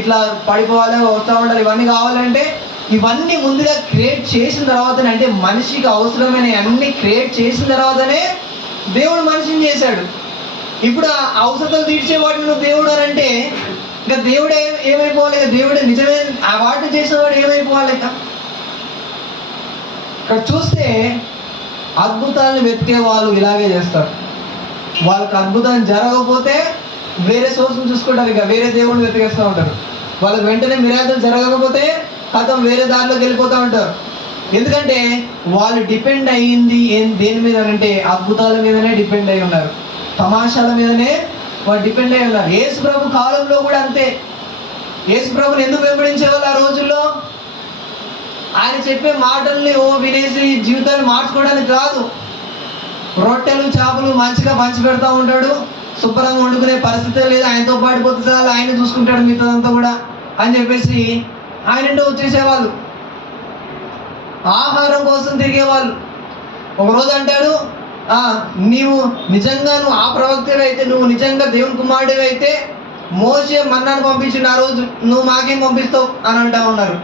ఇట్లా పడిపోవాలి, వస్తూ ఉండాలి, ఇవన్నీ కావాలంటే ఇవన్నీ ముందుగా క్రియేట్ చేసిన తర్వాతనే, అంటే మనిషికి అవసరమైన అన్ని క్రియేట్ చేసిన తర్వాతనే దేవుడు మనిషిని చేశాడు. ఇప్పుడు ఆ అవసరాలు తీర్చేవాడు నువ్వు దేవుడు అని అంటే ఇంకా దేవుడే ఏమైపోవాలి? దేవుడే నిజమే ఆ వాటిని చేసిన వాడు ఏమైపోవాలి? ఇక్కడ చూస్తే అద్భుతాలను వెతికే వాళ్ళు ఇలాగే చేస్తారు. వాళ్ళకి అద్భుతం జరగకపోతే వేరే సోర్స్ని చూసుకుంటారు, ఇక వేరే దేవుడిని వెతికేస్తూ ఉంటారు. వాళ్ళకి వెంటనే మిరాకిల్ జరగకపోతే కథం వేరే దారిలోకి వెళ్ళిపోతూ ఉంటారు. ఎందుకంటే వాళ్ళు డిపెండ్ అయ్యింది దేని మీద అంటే అద్భుతాల మీదనే డిపెండ్ అయి ఉన్నారు, తమాషాల మీదనే వాళ్ళు డిపెండ్ అయి ఉన్నారు. యేసు ప్రభు కాలంలో కూడా అంతే. యేసు ప్రభుని ఎందుకు వెంబడించేవాళ్ళు ఆ రోజుల్లో? ఆయన చెప్పే మాటల్ని వినేసి జీవితాన్ని మార్చుకోవడానికి కాదు. రొట్టెలు చేపలు మంచిగా పంచి పెడతా ఉంటాడు, శుభ్రంగా వండుకునే పరిస్థితే లేదు, ఆయనతో పాటు పోతే చాలు, ఆయన చూసుకుంటాడు మిగతాదంతా కూడా అని చెప్పేసి ఆయనంటూ వచ్చేసేవాళ్ళు. ఆహారం కోసం తిరిగేవాళ్ళు. ఒకరోజు అంటాడు, నువ్వు ఆ ప్రవక్తవి అయితే, నువ్వు నిజంగా దేవుని కుమారుడివి అయితే మోషే మన్నాను పంపించిన ఆ రోజు నువ్వు మాకేం పంపిస్తావు అని అంటా ఉన్నారు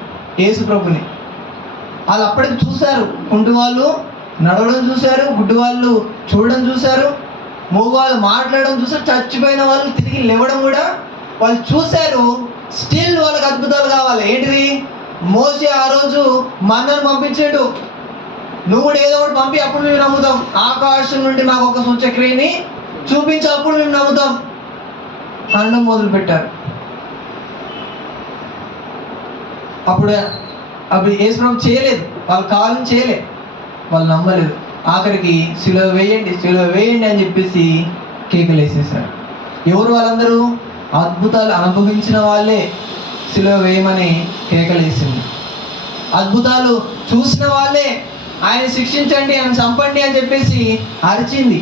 యేసు ప్రభుని. వాళ్ళు అప్పటికి చూశారు, కుంటి వాళ్ళు నడవడం చూశారు, గుడ్డి వాళ్ళు చూడడం చూశారు, మూగు వాళ్ళు మాట్లాడడం చూశారు, చచ్చిపోయిన వాళ్ళు తిరిగి లేవడం కూడా వాళ్ళు చూశారు. స్టిల్ వాళ్ళకి అద్భుతాలు కావాలి. ఏంటిది? మోషే ఆ రోజు మన్నాను పంపించాడు, నువ్వు కూడా ఏదో ఒకటి పంపి అప్పుడు మేము నమ్ముతాం. ఆకాశం నుండి మాకు ఒక సూచక్రియని చూపించి అప్పుడు మేము నమ్ముతాం అనడం మొదలుపెట్టారు. అప్పుడు యేసు ప్రభు చేయలేదు, వాళ్ళు కావాలని చేయలేదు, వాళ్ళు నమ్మలేదు. ఆఖరికి సిలువ వేయండి అని చెప్పేసి కేకలు వేసేసారు. ఎవరు వాళ్ళందరూ? అద్భుతాలు అనుభవించిన వాళ్ళే సిలువ వేయమని కేకలు వేసింది. అద్భుతాలు చూసిన వాళ్ళే ఆయన శిక్షించండి, ఆయన చంపండి అని చెప్పేసి అరిచింది.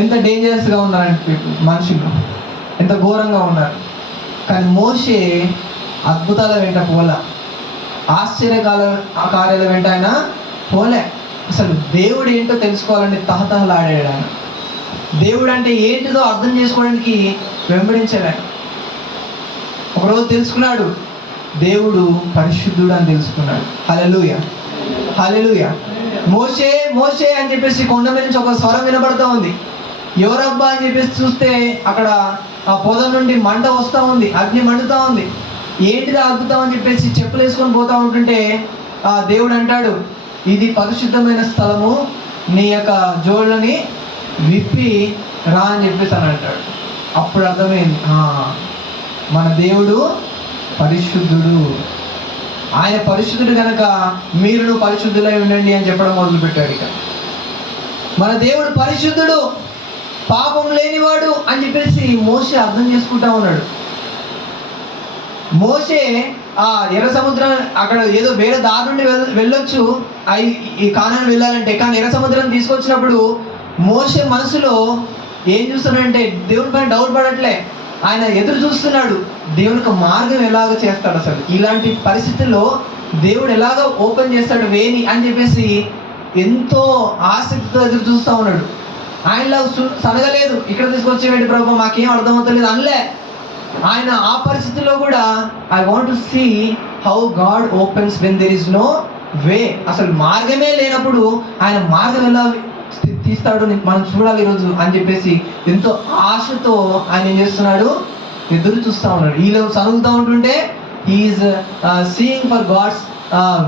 ఎంత డేంజరస్గా ఉన్నారంటే మనుషులు, ఎంత ఘోరంగా ఉన్నారు. కానీ మోషే అద్భుతాల వెంట పోలే, కార్యాల వెంట ఆయన పోలే. అసలు దేవుడు ఏంటో తెలుసుకోవాలంటే తహతహలాడాడు ఆయన. దేవుడు అంటే ఏంటిదో అర్థం చేసుకోవడానికి వెంబడించాడు ఆయన. ఒకరోజు తెలుసుకున్నాడు, దేవుడు పరిశుద్ధుడు అని తెలుసుకున్నాడు. హల్లెలూయా, హల్లెలూయా. మోషే అని చెప్పేసి కొండ మీద నుంచి ఒక స్వరం వినబడతా ఉంది. ఎవరబ్బా అని చెప్పేసి చూస్తే అక్కడ ఆ పొద నుండి మంట వస్తూ ఉంది, అగ్ని మండుతూ ఉంది. ఏంటిది అద్భుతం అని చెప్పేసి చెప్పులు వేసుకొని పోతూ ఉంటుంటే ఆ దేవుడు అంటాడు, ఇది పరిశుద్ధమైన స్థలము, నీ యొక్క జోళ్ళని విప్పి రా అని చెప్పేసి అని అంటాడు. అప్పుడు అర్థమైంది, మన దేవుడు పరిశుద్ధుడు, ఆయన పరిశుద్ధుడు కనుక మీరు పరిశుద్ధులై ఉండండి అని చెప్పడం మొదలుపెట్టాడు. ఇక మన దేవుడు పరిశుద్ధుడు, పాపం లేనివాడు అని చెప్పేసి మోషే అర్థం చేసుకుంటా ఉన్నాడు. మోషే ఆ ఎర్ర సముద్రం అక్కడ ఏదో వేరే దారి నుండి వెళ్ళొచ్చు ఈ కానాను వెళ్ళాలంటే, కానీ ఎర్ర సముద్రం తీసుకొచ్చినప్పుడు మోషే మనసులో ఏం చూస్తున్నాడంటే దేవుని పైన డౌట్ పడట్లే, ఆయన ఎదురు చూస్తున్నాడు దేవునికి మార్గం ఎలాగ చేస్తాడు, అసలు ఇలాంటి పరిస్థితుల్లో దేవుడు ఎలాగ ఓపెన్ చేస్తాడు వేని అని చెప్పేసి ఎంతో ఆసక్తితో ఎదురు చూస్తూ ఉన్నాడు. ఆయనలా సనగలేదు, ఇక్కడ తీసుకొచ్చేవాడి ప్రభు మాకేం అర్థమవుతలేదు అనలే. ఆయన ఆ పరిస్థితుల్లో కూడా I want to see how God opens when there is no way, అసలు మార్గమే లేనప్పుడు ఆయన మార్గం ఎలా తీస్తాడు మనం చూడాలి ఈరోజు అని చెప్పేసి ఎంతో ఆశతో ఆయన ఏం చేస్తున్నాడు, ఎదురు చూస్తూ ఉన్నాడు. ఈలో సనుగుతూ ఉంటుంటే he is seeing for God's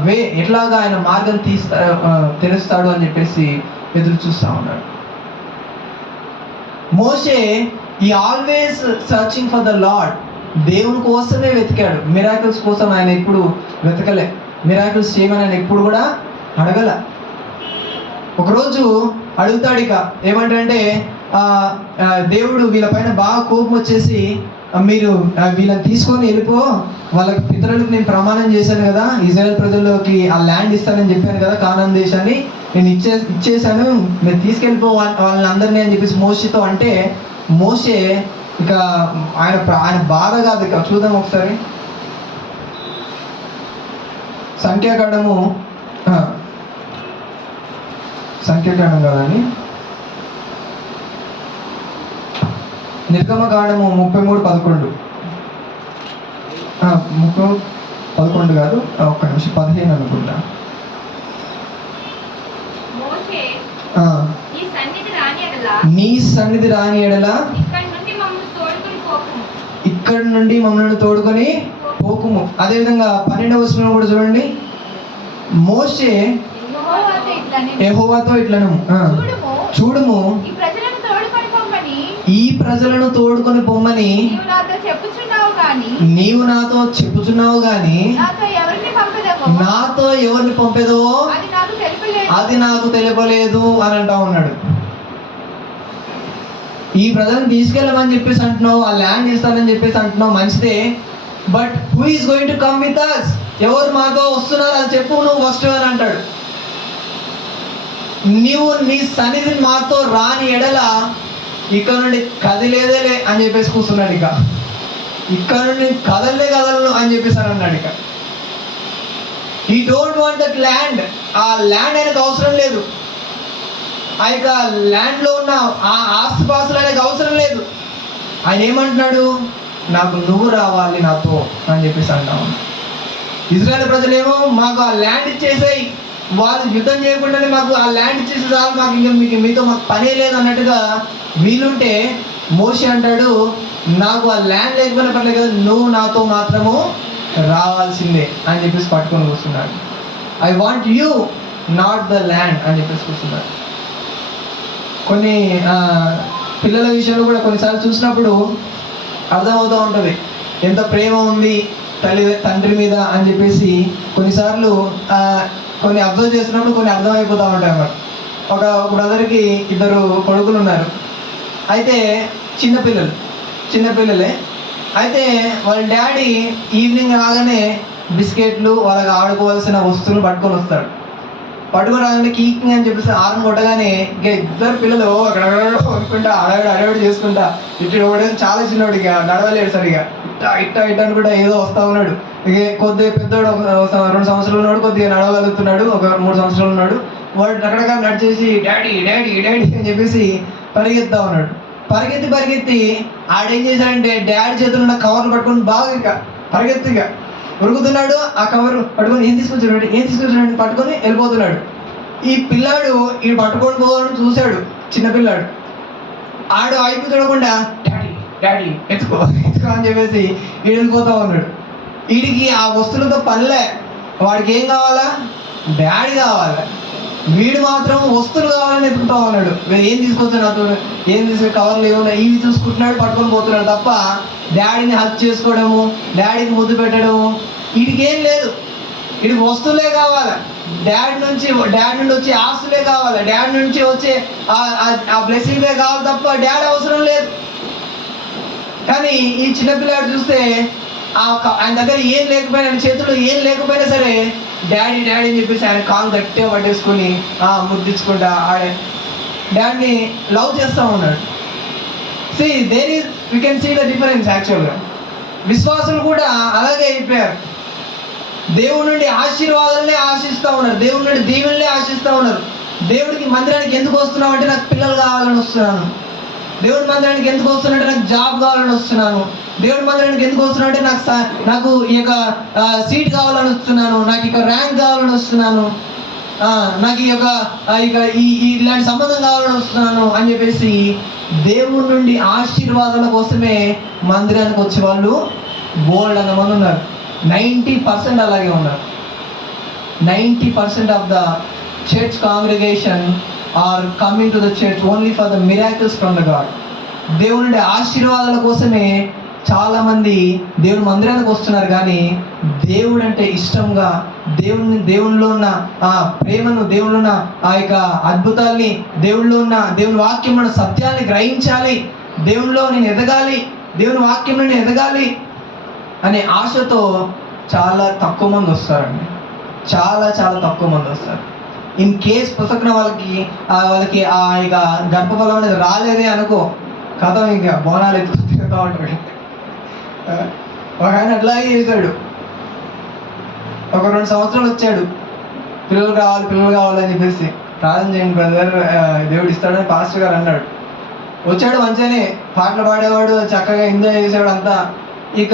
way, ఎట్లాగా ఆయన మార్గం తెలుస్తాడు అని చెప్పేసి ఎదురు చూస్తూ ఉన్నాడు. మోషే ఈ always searching for the lord, దేవుని కోసమే వెతికాడు. మిరాకిల్స్ కోసం ఆయన ఎప్పుడు వెతకలే, మిరాకిల్స్ చేయమని ఆయన ఎప్పుడు కూడా అడగల. ఒకరోజు అడుగుతాడు, ఇక ఏమంటాడంటే దేవుడు వీళ్ళపైన బాగా కోపం వచ్చేసి మీరు వీళ్ళని తీసుకొని వెళ్ళిపో, వాళ్ళకి పితరులకు నేను ప్రమాణం చేశాను కదా, ఇజ్రాయెల్ ప్రజల్లోకి ఆ ల్యాండ్ ఇస్తానని చెప్పాను కదా, కానాన్ దేశాన్ని నేను ఇచ్చేసాను, మీరు తీసుకెళ్ళిపో వాళ్ళని అందరినీ అని చెప్పేసి మోషేతో అంటే, మోషే ఇక ఆయన బాధ కాదు, ఇక చూద్దాం ఒకసారి సంఖ్యాకాండము కాదండి, నిర్గమకాండము 33:11 11 కాదు, ఒక్క నిమిషం 15 అనుకుంటా. నీ సన్నిధి రాని ఎడల ఇక్కడ నుండి మమ్మల్ని తోడుకొని పోకుము. అదేవిధంగా 12వ వచనం కూడా చూడండి, మోషే యెహోవాతో ఇట్లను చూడుము ఈ ప్రజలను తోడుకొని పొమ్మని నీవు నాతో చెప్పుచున్నావు గాని నాతో ఎవరిని పంపేదో అది నాకు తెలియలేదు అని అంటా ఉన్నాడు. ఈ ప్రజలను తీసుకెళ్ళమని చెప్పేసి అంటున్నావు, ఆ ల్యాండ్ ఇస్తానని చెప్పేసి అంటున్నావు, మంచిదే, but who is going to come with us, ఎవరు మాతో వస్తున్నారు అని చెప్పు నువ్వు ఫస్ట్ అని అంటాడు. నీవు నీ సన్నిధిని మాతో రాని ఎడల ఇక్కడ నుండి కదిలేదేలే అని చెప్పేసి కూర్చున్నాడు. ఇక ఇక్కడ నుండి కదలను అని చెప్పేసి అని అన్నాడు. ఇక ఈ డోంట్ వాంట్ దట్ ల్యాండ్, ఆ ల్యాండ్ ఆయనకు అవసరం లేదు, ఆ యొక్క ల్యాండ్లో ఉన్న ఆ ఆస్తిపాస్తులు ఆయనకు అవసరం లేదు. ఆయన ఏమంటున్నాడు, నాకు నువ్వు రావాలి నాతో అని చెప్పేసి అంటాము. ఇజ్రాయెల్ ప్రజలేమో మాకు ఆ ల్యాండ్ ఇచ్చేసాయి, వాళ్ళు యుద్ధం చేయకుండానే మాకు ఆ ల్యాండ్ ఇచ్చేసి చాలు, మాకు ఇంకా మీతో మాకు పనే లేదు అన్నట్టుగా వీలుంటే, మోషే అంటాడు నాకు ఆ ల్యాండ్ లేకపోయినా పర్లేదు కదా, నువ్వు నాతో మాత్రము రావాల్సిందే అని చెప్పేసి పట్టుకొని కూర్చున్నాడు. I want you not the land అని చెప్పేసి కూర్చున్నాడు. కొన్ని పిల్లల విషయంలో కూడా కొన్నిసార్లు చూసినప్పుడు అర్థమవుతూ ఉంటుంది ఎంత ప్రేమ ఉంది తండ్రి మీద అని చెప్పేసి. కొన్నిసార్లు కొన్ని అబ్జర్వ్ చేసినప్పుడు కొన్ని అర్థమైపోతూ ఉంటాయి అన్నమాట. ఒక బ్రదర్కి 2 కొడుకులు ఉన్నారు. అయితే చిన్నపిల్లలే. అయితే వాళ్ళ డాడీ ఈవినింగ్ రాగానే బిస్కెట్లు వాళ్ళకి ఆడుకోవాల్సిన వస్తువులు పట్టుకొని వస్తాడు. పట్టుకొని రాగానే కీకింగ్ అని చెప్పేసి ఆరం కొట్టగానే ఇక 2 పిల్లలు అక్కడ అనుకుంటా అడవాడు చేసుకుంటా ఇటు చాలా చిన్నవాడు, ఇక నడవలేడు సరిగా, ఇట్ట అనుకుంటా ఏదో వస్తా ఉన్నాడు. ఇక కొద్దిగా పెద్దోడు 2 సంవత్సరాలు ఉన్నాడు, కొద్దిగా నడవగలుగుతున్నాడు, ఒక 3 సంవత్సరాలు ఉన్నాడు. వాడు అక్కడక్కడ నడిచేసి డాడీ అని చెప్పేసి పరిగెత్తా ఉన్నాడు. పరిగెత్తి ఆడేం చేశాడంటే డాడీ చేతులు ఉన్న కవర్లు పట్టుకొని బాగా ఇక పరిగెత్తిగా ఉరుకుతున్నాడు. ఆ కవర్ పట్టుకొని ఏం తీసుకొచ్చాడు పట్టుకొని వెళ్ళిపోతున్నాడు. ఈ పిల్లాడు ఈ పట్టుకొని పోవాలని చూశాడు, చిన్నపిల్లాడు. ఆడు అయిపు చూడకుండా డాడీ ఎత్తుకో అని చెప్పేసి వెళ్ళిపోతా ఉన్నాడు. వీడికి ఆ వస్తువులతో పనిలే, వాడికి ఏం కావాలా, డాడీ కావాలా. వీడు మాత్రం వస్తువులు కావాలని ఎత్తుకుతా ఉన్నాడు. ఏం తీసుకొచ్చాడు నాతో, ఏం తీసుకొని కవర్లు ఏమన్నా ఇవి చూసుకుంటున్నాడు, పట్టుకొని పోతున్నాడు తప్ప డాడీని హక్ చేసుకోవడము, డాడీకి ముద్దు పెట్టడము వీడికి ఏం లేదు. వీడికి వస్తువులే కావాలి, డాడీ నుండి వచ్చే ఆస్తులే కావాలి, డాడీ నుంచి వచ్చే ఆ బ్లెస్సింగ్లే కావాలి తప్ప డాడీ అవసరం లేదు. కానీ ఈ చిన్నపిల్లాడు చూస్తే ఆయన దగ్గర ఏం లేకపోయినా, ఆయన చేతుల్లో ఏం లేకపోయినా సరే డాడీ అని చెప్పేసి ఆయన కాలు గట్టిగా పట్టేసుకొని ముద్దించుకుంటా డాడ్ని లవ్ చేస్తూ ఉన్నాడు. we can see the difference యాక్చువల్గా. విశ్వాసులు కూడా అలాగే అయిపోయారు. దేవుడి నుండి ఆశీర్వాదాలనే ఆశిస్తూ ఉన్నారు, దేవుడి నుండి దీవెనలే ఆశిస్తూ ఉన్నారు. దేవుడికి మందిరానికి ఎందుకు వస్తున్నావు అంటే నాకు పిల్లలు కావాలని వస్తున్నాను. దేవుడి మందిరానికి ఎందుకు వస్తున్నట్టే నాకు జాబ్ కావాలని వస్తున్నాను. దేవుడి మందిరానికి ఎందుకు వస్తున్నా అంటే నాకు ఈ యొక్క సీట్ కావాలని వస్తున్నాను, నాకు ఇక ర్యాంక్ కావాలని వస్తున్నాను, నాకు ఈ యొక్క ఇలాంటి సంబంధం కావాలని వస్తున్నాను అని చెప్పేసి దేవుడి నుండి ఆశీర్వాదాల కోసమే మందిరానికి వచ్చే వాళ్ళు బోల్డ్ అంతమంది ఉన్నారు. 90% అలాగే ఉన్నారు. 90% of the church congregation are coming to the church only for the miracles from the God. దేవుడి నుండి ఆశీర్వాదాల కోసమే చాలామంది దేవుని మందిరానికి వస్తున్నారు. కానీ దేవుడు అంటే ఇష్టంగా దేవునిలో ఉన్న ఆ ప్రేమను, దేవునిలో ఉన్న ఆ యొక్క అద్భుతాల్ని, దేవునిలో ఉన్న దేవుని వాక్యం మన సత్యాన్ని గ్రహించాలి, దేవునిలో నేను ఎదగాలి, దేవుని వాక్యంలో నేను ఎదగాలి అనే ఆశతో చాలా తక్కువ మంది వస్తారండి. చాలా తక్కువ మంది వస్తారు. ఇన్ కేస్ పుస్తకం వాళ్ళకి ఆ ఇక గర్భఫలం అనేది రాలేదే అనుకో, కథ ఇంకా బోనాలు ఎత్తుకు తిరుగుతూ ఉంటాడు. ఒక ఆయన అట్లాగే చేశాడు. ఒక 2 సంవత్సరాలు వచ్చాడు, పిల్లలు కావాలని చెప్పేసి ప్రార్థన చేయండి బ్రదర్, దేవుడు ఇస్తాడని పాస్టర్ గారు అన్నాడు. వచ్చాడు, మంచిగానే పాటలు పాడేవాడు, చక్కగా ఎంజాయ్ చేసేవాడు అంతా. ఇక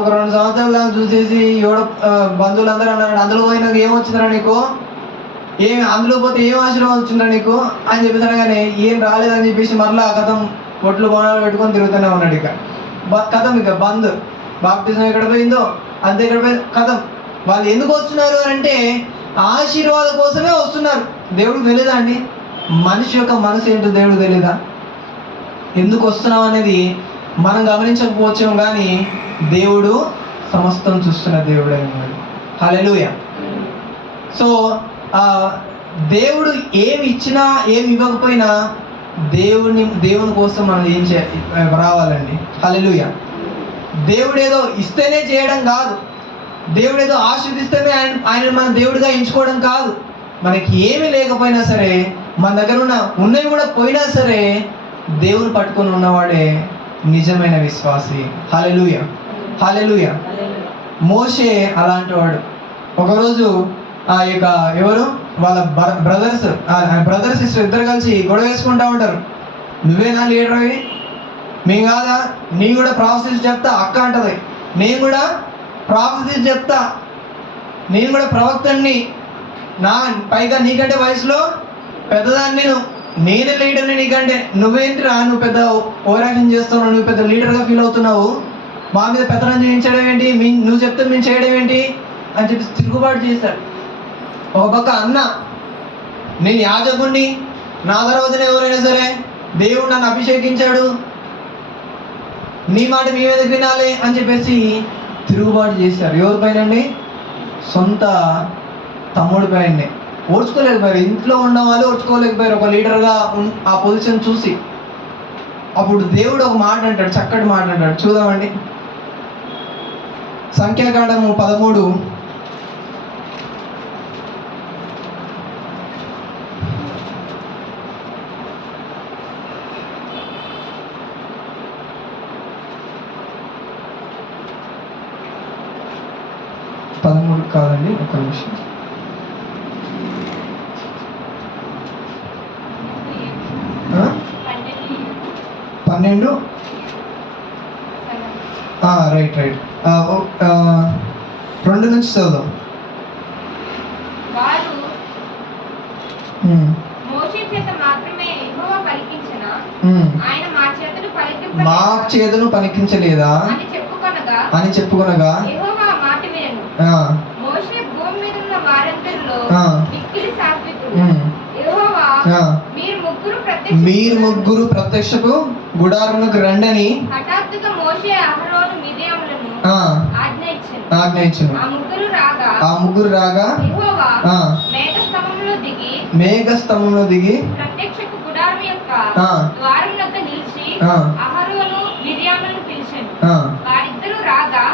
ఒక 2 సంవత్సరాలు దాకా చూసేసి బంధువులందరూ అన్నాడు, అందులో పోయినాక ఏమొచ్చిందిరా నీకు, అందులో పోతే ఏం ఆశీర్వాదం వచ్చిందిరా నీకు అని చెప్పేసి అనగానే ఏం రాలేదని చెప్పేసి మరలా కథం బొట్లు బోనాలు పెట్టుకొని తిరుగుతూనే ఉన్నాడు. ఇక కథం ఇక బంద్. బాప్టిజం ఎక్కడ పోయిందో అంతే, ఎక్కడ పోయింది కథం. వాళ్ళు ఎందుకు వస్తున్నారు అని అంటే ఆశీర్వాదం కోసమే వస్తున్నారు. దేవుడికి తెలియదా అండి మనిషి యొక్క మనసు ఏంటో? దేవుడికి తెలియదా? ఎందుకు వస్తున్నాం అనేది మనం గమనించకపోవచ్చాం, కానీ దేవుడు సమస్తం చూస్తున్న దేవుడు అయినాడు. హల్లెలూయా. సో దేవుడు ఏమి ఇచ్చినా ఏమి ఇవ్వకపోయినా దేవుని కోసం మనం ఏం రావాలండి. హల్లెలూయా. దేవుడు ఏదో ఇస్తేనే చేయడం కాదు, దేవుడు ఏదో ఆశీర్వదిస్తేనే ఆయన మన దేవుడిగా ఎంచుకోవడం కాదు. మనకి ఏమీ లేకపోయినా సరే, మన దగ్గర ఉన్నవి కూడా పోయినా సరే, దేవుని పట్టుకొని ఉన్నవాడే నిజమైన విశ్వాసి. హల్లెలూయా. హల్లెలూయా. మోషే అలాంటి వాడు. ఒకరోజు ఆ యొక్క ఎవరు వాళ్ళ బ్రదర్స్ సిస్టర్ ఇద్దరు కలిసి గొడవ వేసుకుంటా ఉంటారు. నువ్వేనా లీడర్ అవి, మేము కాదా, నీ కూడా ప్రాఫెసీస్ చెప్తా అక్క అంటది, నేను కూడా ప్రాఫెసీస్ చెప్తా, నేను కూడా ప్రవక్తని, పైగా నీకంటే వయసులో పెద్దదాన్ని, నేనే లీడర్ని నీకంటే, నువ్వేంటిరా నువ్వు పెద్ద ఓవరాక్షన్ చేస్తున్నావు, నువ్వు పెద్ద లీడర్గా ఫీల్ అవుతున్నావు, మా మీద పెత్తనం చేయించడం ఏంటి, నువ్వు చెప్తే మేము చేయడం ఏంటి అని చెప్పి తిరుగుబాటు చేశాడు. ఒక పక్క అన్న, నేను యాజకుడిని, నా తర్వాతనే ఎవరైనా సరే దేవుడు నన్ను అభిషేకించాడు, నీ మాట మీ మీద వినాలి అని చెప్పేసి తిరుగుబాటు చేశారు. ఎవరిపైనండి? సొంత తమ్ముడి పైన. ఓడ్చుకోలేకపోయారు, ఇంట్లో ఉన్న వాళ్ళు ఓడ్చుకోలేకపోయారు ఒక లీడర్గా ఆ పొజిషన్ చూసి. అప్పుడు దేవుడు ఒక మాట అంటాడు, చక్కటి మాట అంటాడు, చూద్దామండి. సంఖ్యాకాండము 13 కాదండి, ఒక నిమిషం. 12 రైట్ 2 నుంచి చదువుదాం. మా చేతును పలికించలేదా అని చెప్పుకొనగా మీరు ముగ్గురు ప్రత్యక్షపు గుడారములకు రండని ఆజ్ఞయించును. ఆ ముగ్గురు రాగా మేఘస్తంభంలో దిగి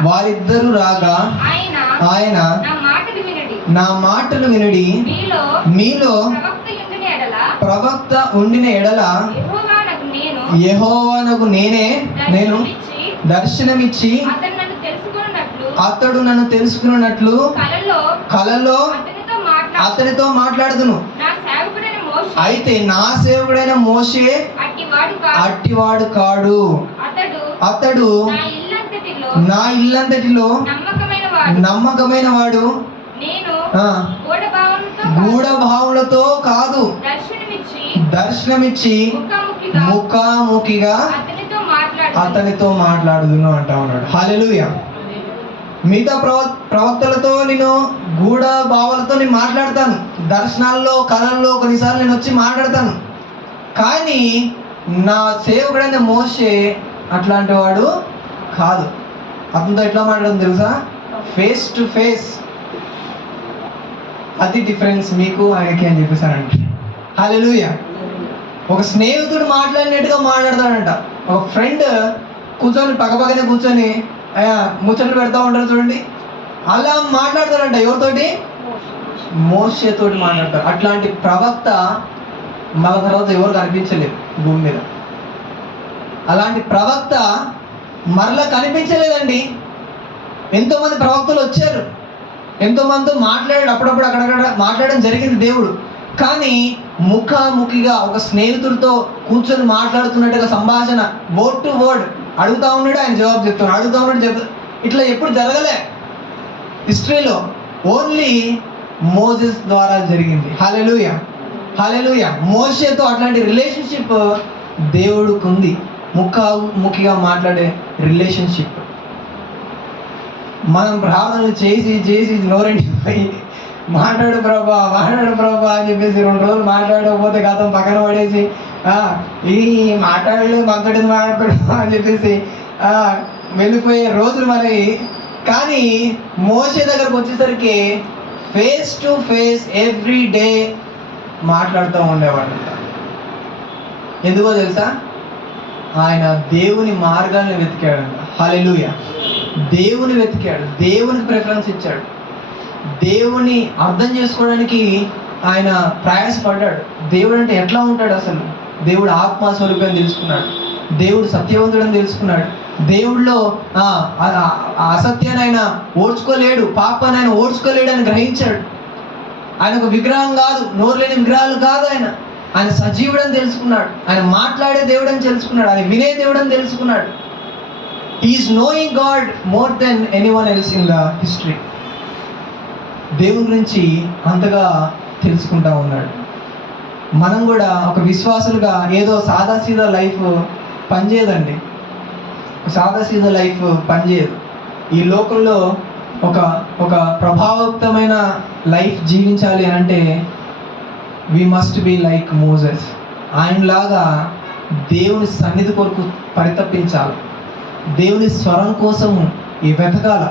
వారిద్దరూ రాగా ఆయన నా మాటలు వినడి, మీలో ప్రవక్త ఉండిన ఎడల యెహోవానగు నేనే నేను దర్శనమిచ్చి అతడు నన్ను తెలుసుకున్నట్లు కలలో అతనితో మాట్లాడుదును. అయితే నా సేవకుడైన మోషే అట్టివాడు కాడు. అతడు నా ఇల్లంతటిలో నమ్మకమైన వాడు. గూఢ భావములతో కాదు, దర్శనమిచ్చి ముఖాముఖిగా అతనితో మాట్లాడుదును అంటా ఉన్నాడు. హల్లెలూయా. మిగతా ప్రవక్తలతో నేను గూఢ భావాలతో నేను మాట్లాడతాను, దర్శనాల్లో కళల్లో కొన్నిసార్లు నేను వచ్చి మాట్లాడతాను. కానీ నా సేవకుడైన మోషే అట్లాంటి వాడు కాదు. అతనితో ఎట్లా మాట్లాడడం తెలుసా? Face to face. అది డిఫరెన్స్ మీకు ఆయనకి అని చెప్పేసానంట. హల్లెలూయా. ఒక స్నేహితుడు మాట్లాడినట్టుగా మాట్లాడతాడంట. ఒక ఫ్రెండ్ కూర్చొని పక్కపక్కనే కూర్చొని ముచ్చట్లు పెడతా ఉంటారు చూడండి, అలా మాట్లాడతాడంట. ఎవరితోటి? మోషేతోటి మాట్లాడతారు. అట్లాంటి ప్రవక్త మన తర్వాత ఎవరు కనిపించలేదు భూమి మీద. అలాంటి ప్రవక్త మరలా కనిపించలేదండి. ఎంతోమంది ప్రవక్తలు వచ్చారు, ఎంతోమందితో మాట్లాడాడు, అప్పుడప్పుడు అక్కడక్కడ మాట్లాడడం జరిగింది దేవుడు. కానీ ముఖాముఖిగా ఒక స్నేహితుడితో కూర్చొని మాట్లాడుతున్నట్టుగా సంభాషణ, వర్డ్ టు వర్డ్ అడుగుతా ఉన్నాడు, ఆయన జవాబు చెప్తున్నాడు, అడుగుతా ఉన్నాడు, ఇట్లా ఎప్పుడు జరగలే హిస్టరీలో. ఓన్లీ మోసెస్ ద్వారా జరిగింది. హల్లెలూయా, హల్లెలూయా. మోషేతో అట్లాంటి రిలేషన్షిప్ దేవుడికి ఉంది, ముఖాముఖిగా మాట్లాడే రిలేషన్షిప్. మనం ప్రార్థనలు చేసి చేసి నోరెండిపోయి మాట్లాడు ప్రభా అని చెప్పేసి 2 రోజులు మాట్లాడకపోతే గతం పక్కన పడేసి ఈ మాట్లాడలేదు మనతోటి మాట్లాడు అని చెప్పేసి వెళ్ళిపోయే రోజులు మనకి. కానీ మోషే దగ్గరకు వచ్చేసరికి face to face every day మాట్లాడుతూ ఉండేవాడు. ఎందుకో తెలుసా? ఆయన దేవుని మార్గాన్ని వెతికాడంట. హల్లెలూయా. దేవుని వెతికాడు, దేవునికి ప్రిఫరెన్స్ ఇచ్చాడు, దేవుని అర్థం చేసుకోవడానికి ఆయన ప్రయాసపడ్డాడు. దేవుడు అంటే ఎట్లా ఉంటాడు అసలు? దేవుడు ఆత్మస్వరూపాన్ని తెలుసుకున్నాడు, దేవుడు సత్యవంతుడని తెలుసుకున్నాడు, దేవుడిలో అసత్యాన్ని ఆయన ఓడ్చుకోలేడు, పాపాన్ని ఆయన ఓడ్చుకోలేడు అని గ్రహించాడు. ఆయన ఒక విగ్రహం కాదు, నోరు లేని విగ్రహాలు కాదు, ఆయన సజీవుడని తెలుసుకున్నాడు, ఆయన మాట్లాడే దేవుడని తెలుసుకున్నాడు, ఆయన వినే దేవుడని తెలుసుకున్నాడు. Is knowing God more then anyone else in the history. దేవుని గురించి అంతగా తెలుసుకుంటా ఉన్నాడు. మనం కూడా ఒక విశ్వాసులుగా ఏదో సాదాసీదా లైఫ్ పనిచేయదండి. సాదాసీదా లైఫ్ పనిచేయదు. ఈ లోకంలో ఒక ప్రభావవంతమైన లైఫ్ జీవించాలి అంటే we must be like Moses. ఆయనలాగా దేవుని సన్నిధి కొరకు పరితపించాలి, దేవుని స్వరం కోసం ఈ వెతకాల,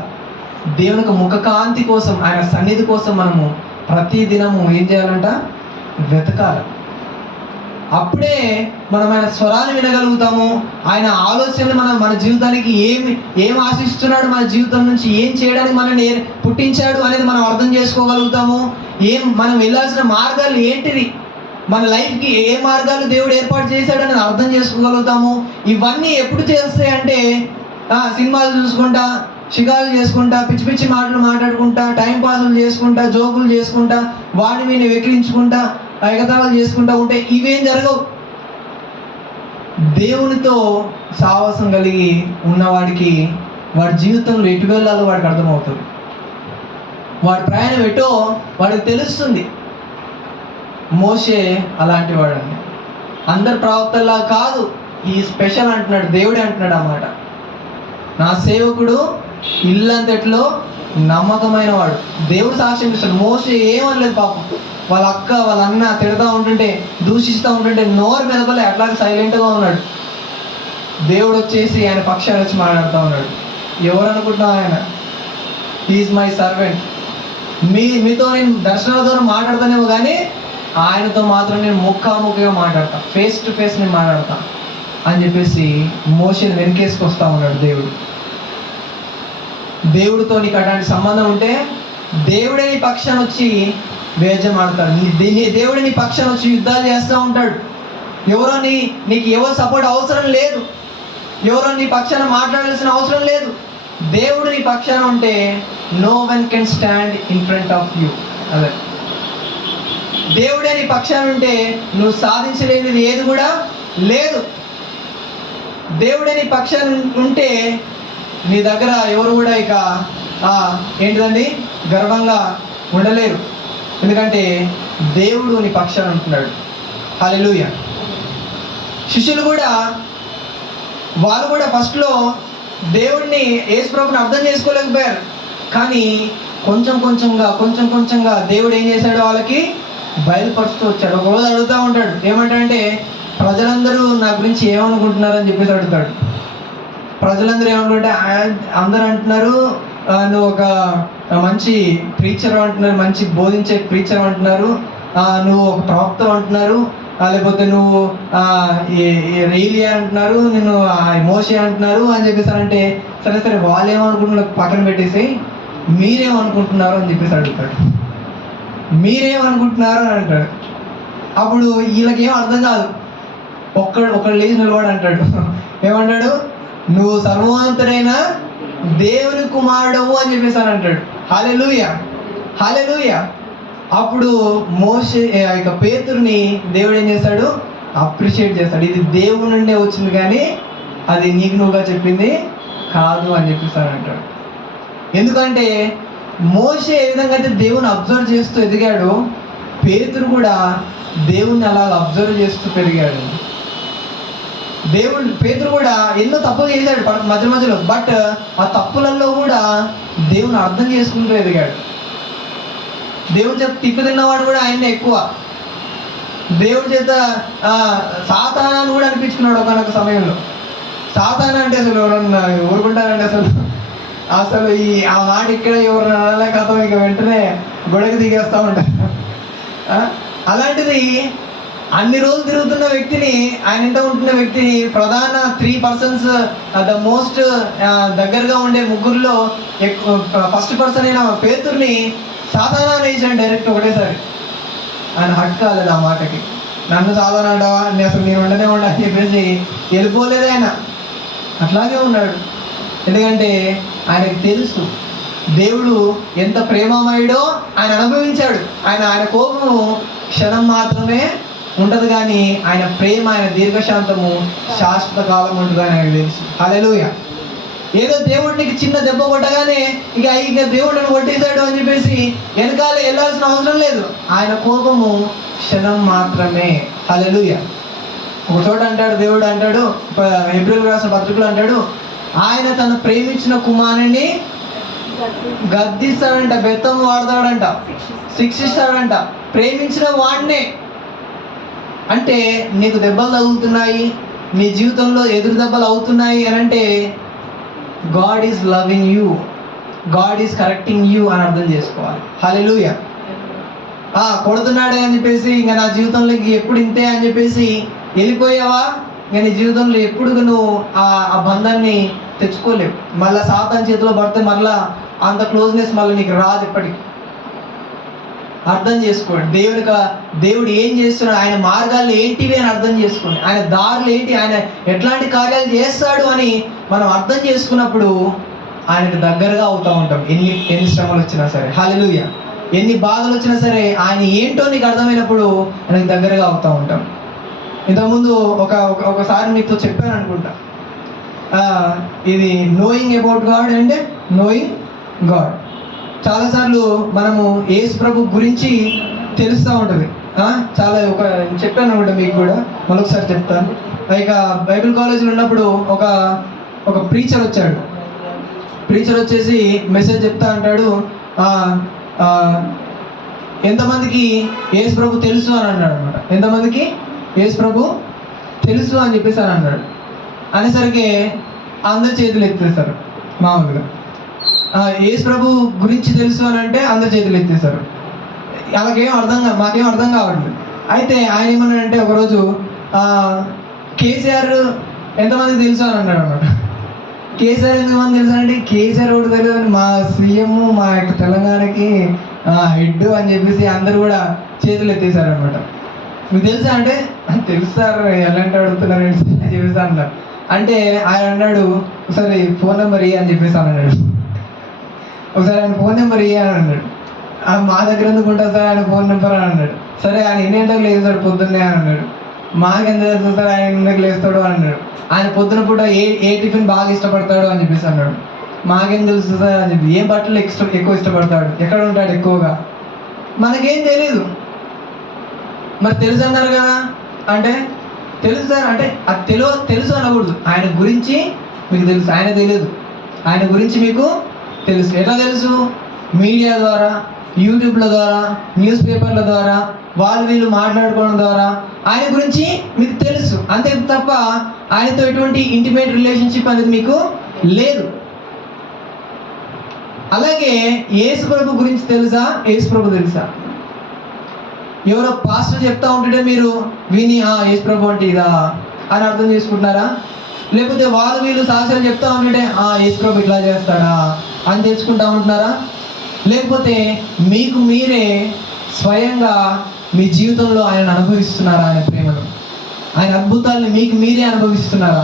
దేవునికి ముఖకాంతి కోసం, ఆయన సన్నిధి కోసం మనము ప్రతి దినము ఏం చేయాలంట? వెతకాలి. అప్పుడే మనం ఆయన స్వరాన్ని వినగలుగుతాము. ఆయన ఆలోచనలు మన జీవితానికి ఏం ఆశిస్తున్నాడు, మన జీవితం నుంచి ఏం చేయడానికి మనల్ని పుట్టించాడు అనేది మనం అర్థం చేసుకోగలుగుతాము. మనం వెళ్ళాల్సిన మార్గాలు ఏంటిది, మన లైఫ్కి ఏ మార్గాలు దేవుడు ఏర్పాటు చేశాడు అనేది అర్థం చేసుకోగలుగుతాము. ఇవన్నీ ఎప్పుడు చేస్తాయంటే సినిమాలు చూసుకుంటా, షికారులు చేసుకుంటా, పిచ్చి పిచ్చి మాటలు మాట్లాడుకుంటా, టైం పాసులు చేసుకుంటా, జోకులు చేసుకుంటా, వాడిని వీడిని వెక్కిరించుకుంటా, ఎగతాళాలు చేసుకుంటా ఉంటే ఇవేం జరగవు. దేవునితో సావాసం కలిగి ఉన్నవాడికి వాడి జీవితంలో ఎటు వెళ్ళాలో వాడికి అర్థమవుతుంది, వాడి ప్రయాణం ఎటో వాడికి తెలుస్తుంది. మోషే అలాంటి వాడండి. అందరు ప్రవక్తల్లా కాదు, ఈ స్పెషల్ అంటున్నాడు, దేవుడే అంటున్నాడు అన్నమాట. నా సేవకుడు ఇల్లంతట్లో నమ్మకమైన వాడు. దేవుడు సాక్ష్యం ఇస్తాడు. మోషే ఏమనలేదు పాపం. వాళ్ళ అక్క వాళ్ళ అన్న తిడతా ఉంటుంటే, దూషిస్తూ ఉంటుంటే నోరు మెదపలే, అట్లాగే సైలెంట్గా ఉన్నాడు. దేవుడు వచ్చేసి ఆయన పక్షాన్ని వచ్చి మాట్లాడుతూ ఉన్నాడు. ఎవరు అనుకుంటున్నావు? ఆయన ఈజ్ మై సర్వెంట్. మీతో నేను దర్శనాల ద్వారా మాట్లాడతానేమో కానీ ఆయనతో మాత్రం నేను ముఖాముఖిగా మాట్లాడతా, ఫేస్ టు ఫేస్ నేను మాట్లాడతా అని చెప్పేసి మోషేని వెనకేసుకొస్తా ఉన్నాడు దేవుడు. దేవుడితో నీకు అట్లాంటి సంబంధం ఉంటే దేవుడే నీ పక్షాన్ని వచ్చి వ్యాజ్యం ఆడతాడు. దేవుడు నీ పక్షాన వచ్చి యుద్ధాలు చేస్తూ ఉంటాడు. నీకు ఎవరు సపోర్ట్ అవసరం లేదు, ఎవరో నీ పక్షాన మాట్లాడాల్సిన అవసరం లేదు. దేవుడు నీ పక్షాన ఉంటే no one can stand in front of you. అదే దేవుడే నీ పక్షాన ఉంటే నువ్వు సాధించలేనిది ఏది కూడా లేదు. దేవుడే నీ పక్షాన ఉంటే నీ దగ్గర ఎవరు కూడా ఇక ఏంటిదండి గర్వంగా ఉండలేరు. ఎందుకంటే దేవుడు నీ పక్షాన ఉంటున్నాడు. హల్లెలూయా. శిష్యులు కూడా వాళ్ళు కూడా ఫస్ట్లో దేవుడిని యేసు ప్రభుని అర్థం చేసుకోలేకపోయారు. కానీ కొంచెం కొంచెంగా దేవుడు ఏం చేశాడు, వాళ్ళకి బయలుపరుస్తూ వచ్చాడు. ఒకరోజు అడుగుతూ ఉంటాడు, ఏమంటాడంటే ప్రజలందరూ నా గురించి ఏమనుకుంటున్నారని చెప్పేసి అడుగుతాడు. ప్రజలందరూ ఏమనుకుంటే అందరూ అంటున్నారు నువ్వు ఒక మంచి ప్రీచర్ అంటున్నారు, మంచి బోధించే ప్రీచర్ అంటున్నారు, నువ్వు ఒక ప్రవక్త అంటున్నారు, లేకపోతే నువ్వు రేలియా అంటున్నారు, నిన్ను మోషే అంటున్నారు అని చెప్పేసి అంటే సరే వాళ్ళు ఏమనుకుంటున్నారు పక్కన పెట్టేసి మీరేమనుకుంటున్నారు అని చెప్పేసి అడుగుతాడు. మీరేమనుకుంటున్నారు అని అంటాడు. అప్పుడు వీళ్ళకేం అర్థం కాదు. ఒకడు లేచి నిలబడి అంటాడు, ఏమంటాడు, నువ్వు సర్వోన్నతుడైన దేవుని కుమారుడవు అని చెప్పేసి అని అంటాడు. హల్లెలూయా, హల్లెలూయా. అప్పుడు మోషే ఇక పేతురుని దేవుడు ఏం చేశాడు, అప్రిషియేట్ చేస్తాడు. ఇది దేవుడి నుండే వచ్చింది కానీ అది నీకు నువ్వుగా చెప్పింది కాదు అని చెప్పేసి అని అంటాడు. ఎందుకంటే మోషే ఏ విధంగా అయితే దేవుని అబ్జర్వ్ చేస్తూ ఎదిగాడు, పేతురు కూడా దేవుణ్ణి అలా అబ్జర్వ్ చేస్తూ పెరిగాడు. పేతురు కూడా ఎన్నో తప్పులు చేశాడు మధ్యలో, బట్ ఆ తప్పులలో కూడా దేవుని అర్థం చేసుకుంటూ ఎదిగాడు. దేవుడి చేత తిప్పి తిన్నవాడు కూడా ఆయన్నే ఎక్కువ. దేవుడి చేత సాతానాన్ని కూడా అనిపించుకున్నాడు ఒకనొక సమయంలో. సాతానా అంటే అసలు ఎవరన్నా ఊరుకుంటారంటే అసలు ఆ మాట ఇక్కడ ఎవరు అనాలే కథ ఇక వెంటనే గొడవకి దిగేస్తూ ఉంటారు. అలాంటిది అన్ని రోజులు తిరుగుతున్న వ్యక్తిని, ఆయన ఇంట ఉంటున్న వ్యక్తిని, ప్రధాన 3 persons ద మోస్ట్ దగ్గరగా ఉండే ముగ్గురులో ఫస్ట్ పర్సన్ అయిన పేతుర్ని సాతానా వేసాడు డైరెక్ట్ ఒకటేసారి. ఆయన హట్ కాలేదు ఆ మాటకి. నన్ను సాతానా అంటావా, అసలు నేను ఉండనే ఉండ అని చెప్పేసి వెళ్ళిపోలేదు ఆయన. అట్లాగే ఉన్నాడు. ఎందుకంటే ఆయనకు తెలుసు దేవుడు ఎంత ప్రేమమయుడో ఆయన అనుభవించాడు. ఆయన కోపము క్షణం మాత్రమే ఉండదు కానీ ఆయన ప్రేమ, ఆయన దీర్ఘశాంతము శాశ్వత కాలం ఉంటుందని ఆయనకు తెలుసు. హల్లెలూయా. ఏదో దేవుడికి చిన్న దెబ్బ కొట్టగానే ఇక దేవుడిని కొట్టేశాడు అని చెప్పేసి వెనకాల వెళ్ళాల్సిన అవసరం లేదు. ఆయన కోపము క్షణం మాత్రమే. హల్లెలూయా. ఒక చోట అంటాడు, దేవుడు అంటాడు, హెబ్రీయులకు రాసిన పత్రికలో అంటాడు, ఆయన తను ప్రేమించిన కుమారుని గద్దిస్తాడంట, బెత్తం వాడతాడంట, శిక్షిస్తాడంట, ప్రేమించిన వాడినే. అంటే నీకు దెబ్బలు తగులుతున్నాయి, నీ జీవితంలో ఎదురు దెబ్బలు అవుతున్నాయి అని అంటే God is loving you, God is correcting you అని అర్థం చేసుకోవాలి. హల్లెలూయా. కొడుతున్నాడే అని చెప్పేసి ఇంకా నా జీవితంలోకి ఎప్పుడు ఇంతే అని చెప్పేసి వెళ్ళిపోయావా, ఇంకా నీ జీవితంలో ఎప్పుడు నువ్వు ఆ బంధాన్ని తెచ్చుకోలేవు. మళ్ళీ సాతాను చేతిలో పడితే మళ్ళీ అంత క్లోజ్నెస్ మళ్ళీ నీకు రాదు ఎప్పటికీ. అర్థం చేసుకోండి, దేవుడు ఏం చేస్తున్నాడు, ఆయన మార్గాలు ఏంటివి అని అర్థం చేసుకోండి, ఆయన దారులు ఏంటి, ఆయన ఎట్లాంటి కార్యాలు చేస్తాడు అని మనం అర్థం చేసుకున్నప్పుడు ఆయనకు దగ్గరగా అవుతూ ఉంటాం. ఎన్ని శ్రమలు వచ్చినా సరే, హల్లెలూయా, ఎన్ని బాధలు వచ్చినా సరే ఆయన ఏంటో నీకు అర్థమైనప్పుడు ఆయనకు దగ్గరగా అవుతూ ఉంటాం. ఇంతకుముందు ఒకసారి మీతో చెప్పాను అనుకుంటా, ఇది knowing about God and knowing God. చాలాసార్లు మనము యేసు ప్రభు గురించి తెలుస్తూ ఉంటుంది. చాలా చెప్పాను అనుకుంటా మీకు కూడా, మరొకసారి చెప్తాను. ఇక బైబిల్ కాలేజీలో ఉన్నప్పుడు ఒక ప్రీచర్ వచ్చాడు. ప్రీచర్ వచ్చేసి మెసేజ్ చెప్తా అంటాడు, ఎంతమందికి యేసు ప్రభు తెలుసు అని అన్నాడు అనమాట. ఎంతమందికి యేసు ప్రభు తెలుసు అని చెప్పేసి అని అన్నాడు. అనేసరికి అందరు చేతులు ఎత్తేస్తారు. మామూలుగా యేసు ప్రభు గురించి తెలుసు అని అంటే అందరు చేతులు ఎత్తేస్తారు. మాకేం అర్థం కావట్లేదు. అయితే ఆయన ఏమన్నాడంటే ఒకరోజు కేసీఆర్ ఎంతమందికి తెలుసు అని అన్నాడు అనమాట. కేసీఆర్ ఎంతమంది తెలుసు అంటే కేసీఆర్ ఒకటి తెలియదు, మా సీఎం మా యొక్క తెలంగాణకి హెడ్ అని చెప్పేసి అందరూ కూడా చేతులు ఎత్తేసారు అనమాట. మీకు తెలుసా అంటే తెలుసు సార్ ఎలాంటి అడుగుతున్నారు అని చెప్పేసి అన్నారు. అంటే ఆయన అన్నాడు ఒకసారి ఫోన్ నెంబర్ ఇయ్యి అని చెప్పేసి అన్నాడు. ఒకసారి ఆయన ఫోన్ నెంబర్ ఇయ్యి అని అన్నాడు. మా దగ్గర ఎందుకు ఉంటుంది సార్ ఆయన ఫోన్ నెంబర్ అని అన్నాడు. సరే ఆయన ఎన్ని గంటలకు లేస్తాడు పొద్దున్నే అని అన్నాడు. మాకెంత తెలుసు సార్ ఆయన ఎన్ని గంటలకు లేస్తాడు అని అన్నాడు. ఆయన పొద్దున పూట ఏ టిఫిన్ బాగా ఇష్టపడతాడు అని చెప్పేసి అన్నాడు. మాకేం తెలుసు సార్ అని చెప్పి. ఏ బట్టలు ఎక్కువ ఇష్టపడతాడు, ఎక్కడ ఉంటాడు ఎక్కువగా, మనకేం తెలీదు. మరి తెలుసు అన్నారు కదా అంటే తెలుసు సార్ అంటే అది తెలుసు అనకూడదు. ఆయన గురించి మీకు తెలుసు, ఆయన తెలియదు. ఆయన గురించి మీకు తెలుసు. ఎట్లా తెలుసు? మీడియా ద్వారా, యూట్యూబ్ల ద్వారా, న్యూస్ పేపర్ల ద్వారా, వీళ్ళు మాట్లాడుకోవడం ద్వారా ఆయన గురించి మీకు తెలుసు. అంతే తప్ప ఆయనతో ఎటువంటి ఇంటిమేట్ రిలేషన్షిప్ అనేది మీకు లేదు. అలాగే యేసు ప్రభు గురించి తెలుసా? యేసు ప్రభు తెలుసా? ఎవరో పాస్టర్ చెప్తా ఉంటుంటే మీరు విని యేసు ప్రభు అంటే ఇదా అని అర్థం చేసుకుంటున్నారా? లేకపోతే వీళ్ళు సాక్ష్యాలు చెప్తా ఉంటుంటే యేసు ప్రభు ఇట్లా చేస్తాడా అని తెలుసుకుంటా ఉంటున్నారా? లేకపోతే మీకు మీరే స్వయంగా మీ జీవితంలో ఆయన అనుభవిస్తున్నారా? ఆయన ప్రేమను, ఆయన అద్భుతాలను మీకు మీరే అనుభవిస్తున్నారా?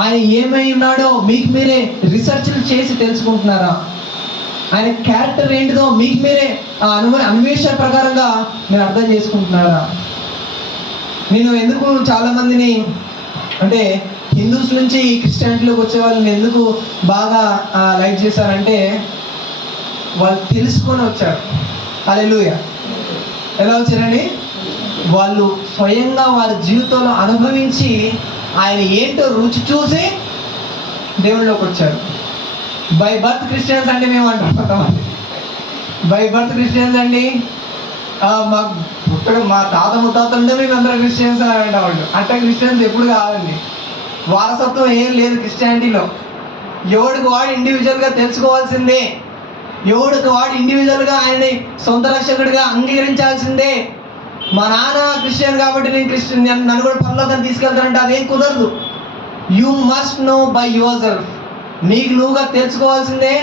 ఆయన ఏమై ఉన్నాడో మీకు మీరే రీసెర్చ్లు చేసి తెలుసుకుంటున్నారా? ఆయన క్యారెక్టర్ ఏంటిదో మీకు మీరే అన్వేషణ ప్రకారంగా మీరు అర్థం చేసుకుంటున్నారా? నేను ఎందుకు చాలామందిని అంటే హిందూస్ నుంచి క్రిస్టియానిటీలోకి వచ్చే వాళ్ళని ఎందుకు బాగా లైక్ చేశారంటే వాళ్ళు తెలుసుకొని వచ్చారు. హల్లెలూయా. ఎలా వచ్చారండి? వాళ్ళు స్వయంగా వాళ్ళ జీవితంలో అనుభవించి ఆయన ఏంటో రుచి చూసి దేవుళ్ళలోకి వచ్చారు. బై బర్త్ క్రిస్టియన్స్ అంటే మేము అంటాం కొంతమంది. బై బర్త్ క్రిస్టియన్స్ అండి, మా తాత ముత్తాతలుంటే మేము అందరం క్రిస్టియన్స్ అని అంటామండి. అంటే క్రిస్టియన్స్ ఎప్పుడు కాదండి. వారసత్వం ఏం లేదు క్రిస్టియానిటీలో. ఎవడికి వాడు ఇండివిజువల్గా తెలుసుకోవాల్సిందే. ఎవడికి వాడు ఇండివిజువల్గా ఆయన్ని సొంత రక్షకుడిగా అంగీకరించాల్సిందే. మా నాన్న క్రిస్టియన్ కాబట్టి నేను క్రిస్టియన్, నన్ను కూడా పరలోకానికి తీసుకెళ్తానంటే అదేం కుదరదు. You must know by your self. నీకు నువ్వుగా తెలుసుకోవాల్సిందే.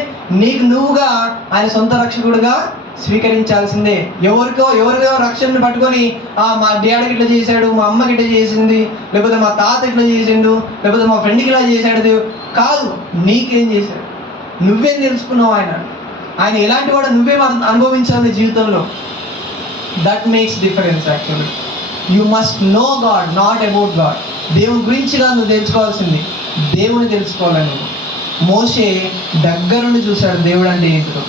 నీకు నువ్వుగా ఆయన సొంత రక్షకుడిగా స్వీకరించాల్సిందే. ఎవరికో రక్షణని పట్టుకొని మా డాడీకి ఇట్లా చేశాడు, మా అమ్మకి ఇట్లా చేసింది, లేకపోతే మా తాత ఇట్లా చేసిండు, లేకపోతే మా ఫ్రెండ్కి ఇలా చేశాడు కాదు. నీకేం చేశాడు? నువ్వేం తెలుసుకున్నావు? ఆయన ఎలాంటి వాడు నువ్వేం అనుభవించాలి జీవితంలో. That makes difference actually. You must know God, not about God. దేవుని గురించి కాదు నువ్వు తెలుసుకోవాల్సింది, దేవుని తెలుసుకోవాలని నువ్వు. మోషే దగ్గరుండి చూశాడు దేవుడు అంటే ఏంటో.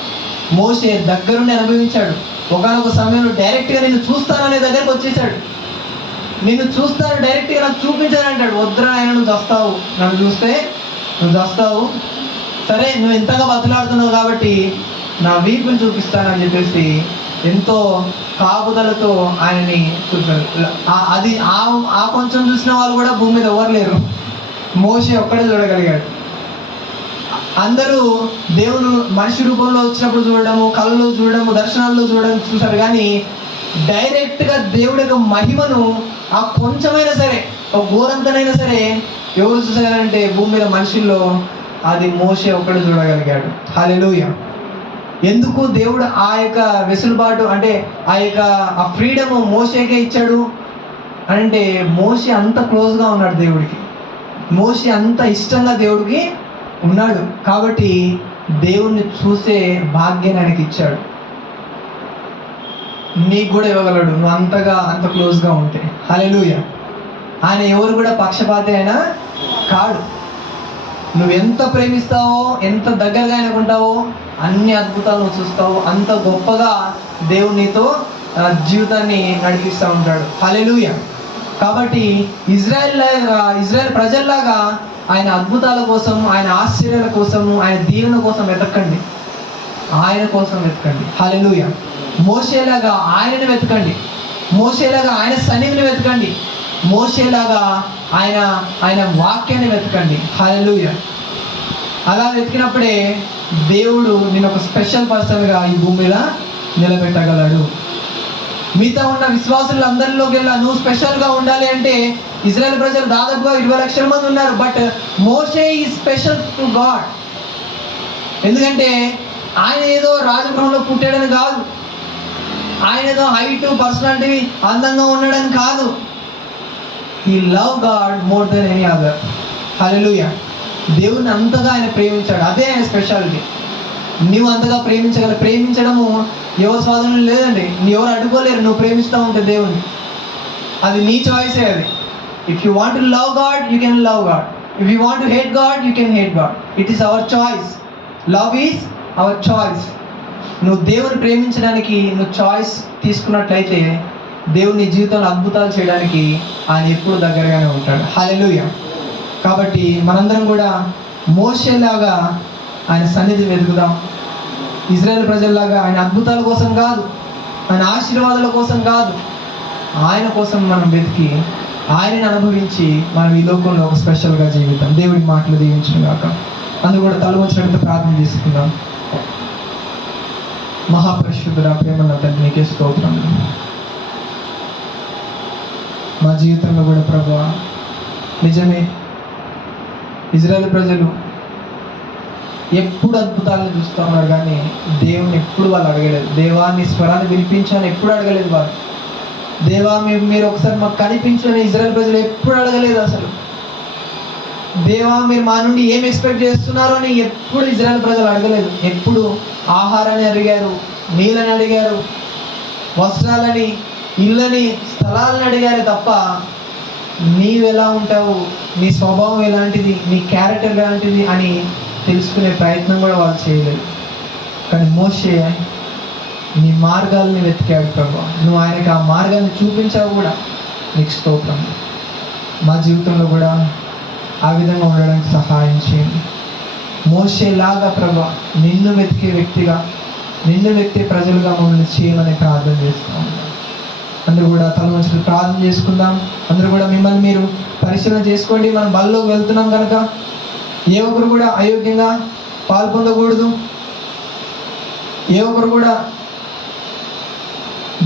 మోషే దగ్గరుండి అనుభవించాడు. ఒకనొక సమయంలో డైరెక్ట్గా నిన్ను చూస్తాననే దగ్గరకు వచ్చేసాడు. నిన్ను చూస్తాను, డైరెక్ట్గా నాకు చూపించాను అంటాడు. వద్దురా ఆయన, నువ్వు చస్తావు, నన్ను చూస్తే నువ్వు చస్తావు. సరే నువ్వు ఎంతగా బతులాడుతున్నావు కాబట్టి నా వీపుని చూపిస్తానని చెప్పేసి ఎంతో కాపుదలతో ఆయనని చూపాడు. అది ఆ కొంచెం చూసిన వాళ్ళు కూడా భూమి మీద ఎవరు లేరు. మోషే ఒక్కడే చూడగలిగాడు. అందరూ దేవుడు మనిషి రూపంలో వచ్చినప్పుడు చూడడము, కళ్ళలో చూడడము, దర్శనాల్లో చూడడం చూశారు. కానీ డైరెక్ట్గా దేవుడి యొక్క మహిమను ఆ కొంచెమైనా సరే, ఒక గోరంతనైనా సరే ఎవరు చూసారంటే భూమి మీద మనుషుల్లో అది మోషే ఒక్కడే చూడగలిగాడు. హల్లెలూయా. ఎందుకు దేవుడు ఆ యొక్క వెసులుబాటు అంటే ఆ ఫ్రీడమ్ మోషేకే ఇచ్చాడు అంటే మోషే అంత క్లోజ్గా ఉన్నాడు దేవుడికి. మోషే అంత ఇష్టంగా దేవుడికి ఉన్నాడు కాబట్టి దేవుణ్ణి చూసే భాగ్యాన్ని ఆయనకి ఇచ్చాడు. నీకు కూడా ఇవ్వగలడు నువ్వు అంత క్లోజ్గా ఉంటే. హల్లెలూయా. ఆయన ఎవరు కూడా పక్షపాతి అయినా కాడు. నువ్వు ఎంత ప్రేమిస్తావో, ఎంత దగ్గరగా ఆయనకుంటావో అన్ని అద్భుతాలు నువ్వు చూస్తావు. అంత గొప్పగా దేవుడు నీతో జీవితాన్ని నడిపిస్తూ ఉంటాడు. హల్లెలూయా. కాబట్టి ఇజ్రాయెల్ ప్రజల్లాగా ఆయన అద్భుతాల కోసం, ఆయన ఆశ్చర్యాల కోసం, ఆయన దీవెన కోసం వెతకండి. ఆయన కోసం వెతకండి. హల్లెలూయా. మోషేలాగా ఆయనను వెతకండి. మోషేలాగా ఆయన సన్నిధిని వెతకండి. మోషేలాగా ఆయన వాక్యాన్ని వెతకండి. హల్లెలూయా. అలా వెతికినప్పుడే దేవుడు నేను ఒక స్పెషల్ పర్సన్గా ఈ భూమి మీద నిలబెట్టగలడు. మిగతా ఉన్న విశ్వాసులందరిలోకి వెళ్ళా నువ్వు స్పెషల్గా ఉండాలి అంటే ఇజ్రాయెల్ ప్రజలు దాదాపుగా 20 లక్షల మంది ఉన్నారు. But Moshe is special to God. ఎందుకంటే ఆయన ఏదో రాజగృహంలో పుట్టాడని కాదు, ఆయన ఏదో హైట్ పర్సనాలిటీ అందంగా ఉన్నాడని కాదు. He love God more than any other. Hallelujah. దేవుని అంతగా ఆయన ప్రేమించాడు, అదే ఆయన స్పెషాలిటీ. నువ్వు అంతగా ప్రేమించడము ఎవరి స్వాధీనం లేదండి, ఎవరు అడ్డుకోలేరు నువ్వు ప్రేమిస్తూ ఉంటే దేవుని. అది నీ చాయిసే. అది if you want to love God you can love God, if you want to hate God you can hate God. It is our choice. Love is our choice. నువ్వు దేవుని ప్రేమించడానికి నువ్వు చాయిస్ తీసుకున్నట్లయితే దేవుని నీ జీవితంలో అద్భుతాలు చేయడానికి ఆయన ఎప్పుడు దగ్గరగానే ఉంటాడు. హల్లెలూయా. కాబట్టి మనందరం కూడా మోషేలాగా ఆయన సన్నిధి వెతుకుదాం. ఇజ్రాయేల్ ప్రజల్లాగా ఆయన అద్భుతాల కోసం కాదు, ఆయన ఆశీర్వాదాల కోసం కాదు, ఆయన కోసం మనం వెతికి ఆయనని అనుభవించి మనం ఈ లోకంలో ఒక స్పెషల్గా జీవితం. దేవుడి మాటలు దీవించుగాక. అందుకు కూడా తల వచ్చినట్టు ప్రార్థన చేసుకుందాం. మహాపరిశుద్ధుడా, ప్రేమల తండ్రి, నీకే స్తోత్రం. మా జీవితంలో కూడా ప్రభువా, నిజమే ఇజ్రాయేల్ ప్రజలు ఎప్పుడు అద్భుతాలను చూస్తూ ఉన్నారు, కానీ దేవుని ఎప్పుడు వాళ్ళు అడగలేదు. దేవా నీ స్వరాన్ని వినిపించని ఎప్పుడు అడగలేదు వాళ్ళు. దేవా మీరు ఒకసారి మాకు కనిపించని ఇజ్రాయేల్ ప్రజలు ఎప్పుడు అడగలేదు అసలు. దేవా మీరు మా నుండి ఏం ఎక్స్పెక్ట్ చేస్తున్నారో అని ఎప్పుడు ఇజ్రాయేల్ ప్రజలు అడగలేదు. ఎప్పుడు ఆహారాన్ని అడిగారు, నీళ్ళని అడిగారు, వస్త్రాలని, ఇళ్ళని, స్థలాలను అడిగారు తప్ప నీవెలా ఉంటావు, నీ స్వభావం ఎలాంటిది, నీ క్యారెక్టర్ ఎలాంటిది అని తెలుసుకునే ప్రయత్నం కూడా వాళ్ళు చేయలేదు. కానీ మోషే నీ మార్గాల్ని వెతికాడు ప్రభు. నువ్వు ఆయనకి ఆ మార్గాన్ని చూపించావు కూడా, నీకు స్తోత్రం. మా జీవితంలో కూడా ఆ విధంగా ఉండడానికి సహాయం చేయండి. మోషేలాగా ప్రభు నిన్ను వెతికే వ్యక్తిగా, నిన్ను వెతికే ప్రజలుగా మమ్మల్ని చేయమని ప్రార్థన చేస్తాం. అందరూ కూడా తల వంచి ప్రార్థన చేసుకుందాం. అందరూ కూడా మిమ్మల్ని మీరు పరిశీలన చేసుకోండి. మనం బల్లోకి వెళ్తున్నాం కనుక ఏ ఒక్కరు కూడా అయోగ్యంగా పాల్పొందకూడదు. ఏ ఒక్కరు కూడా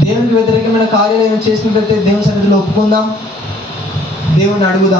దేవునికి వ్యతిరేకమైన కార్యాలయం చేసినట్లయితే దేవుని సన్నిధిలో ఒప్పుకుందాం, దేవుని అడుగుదాం.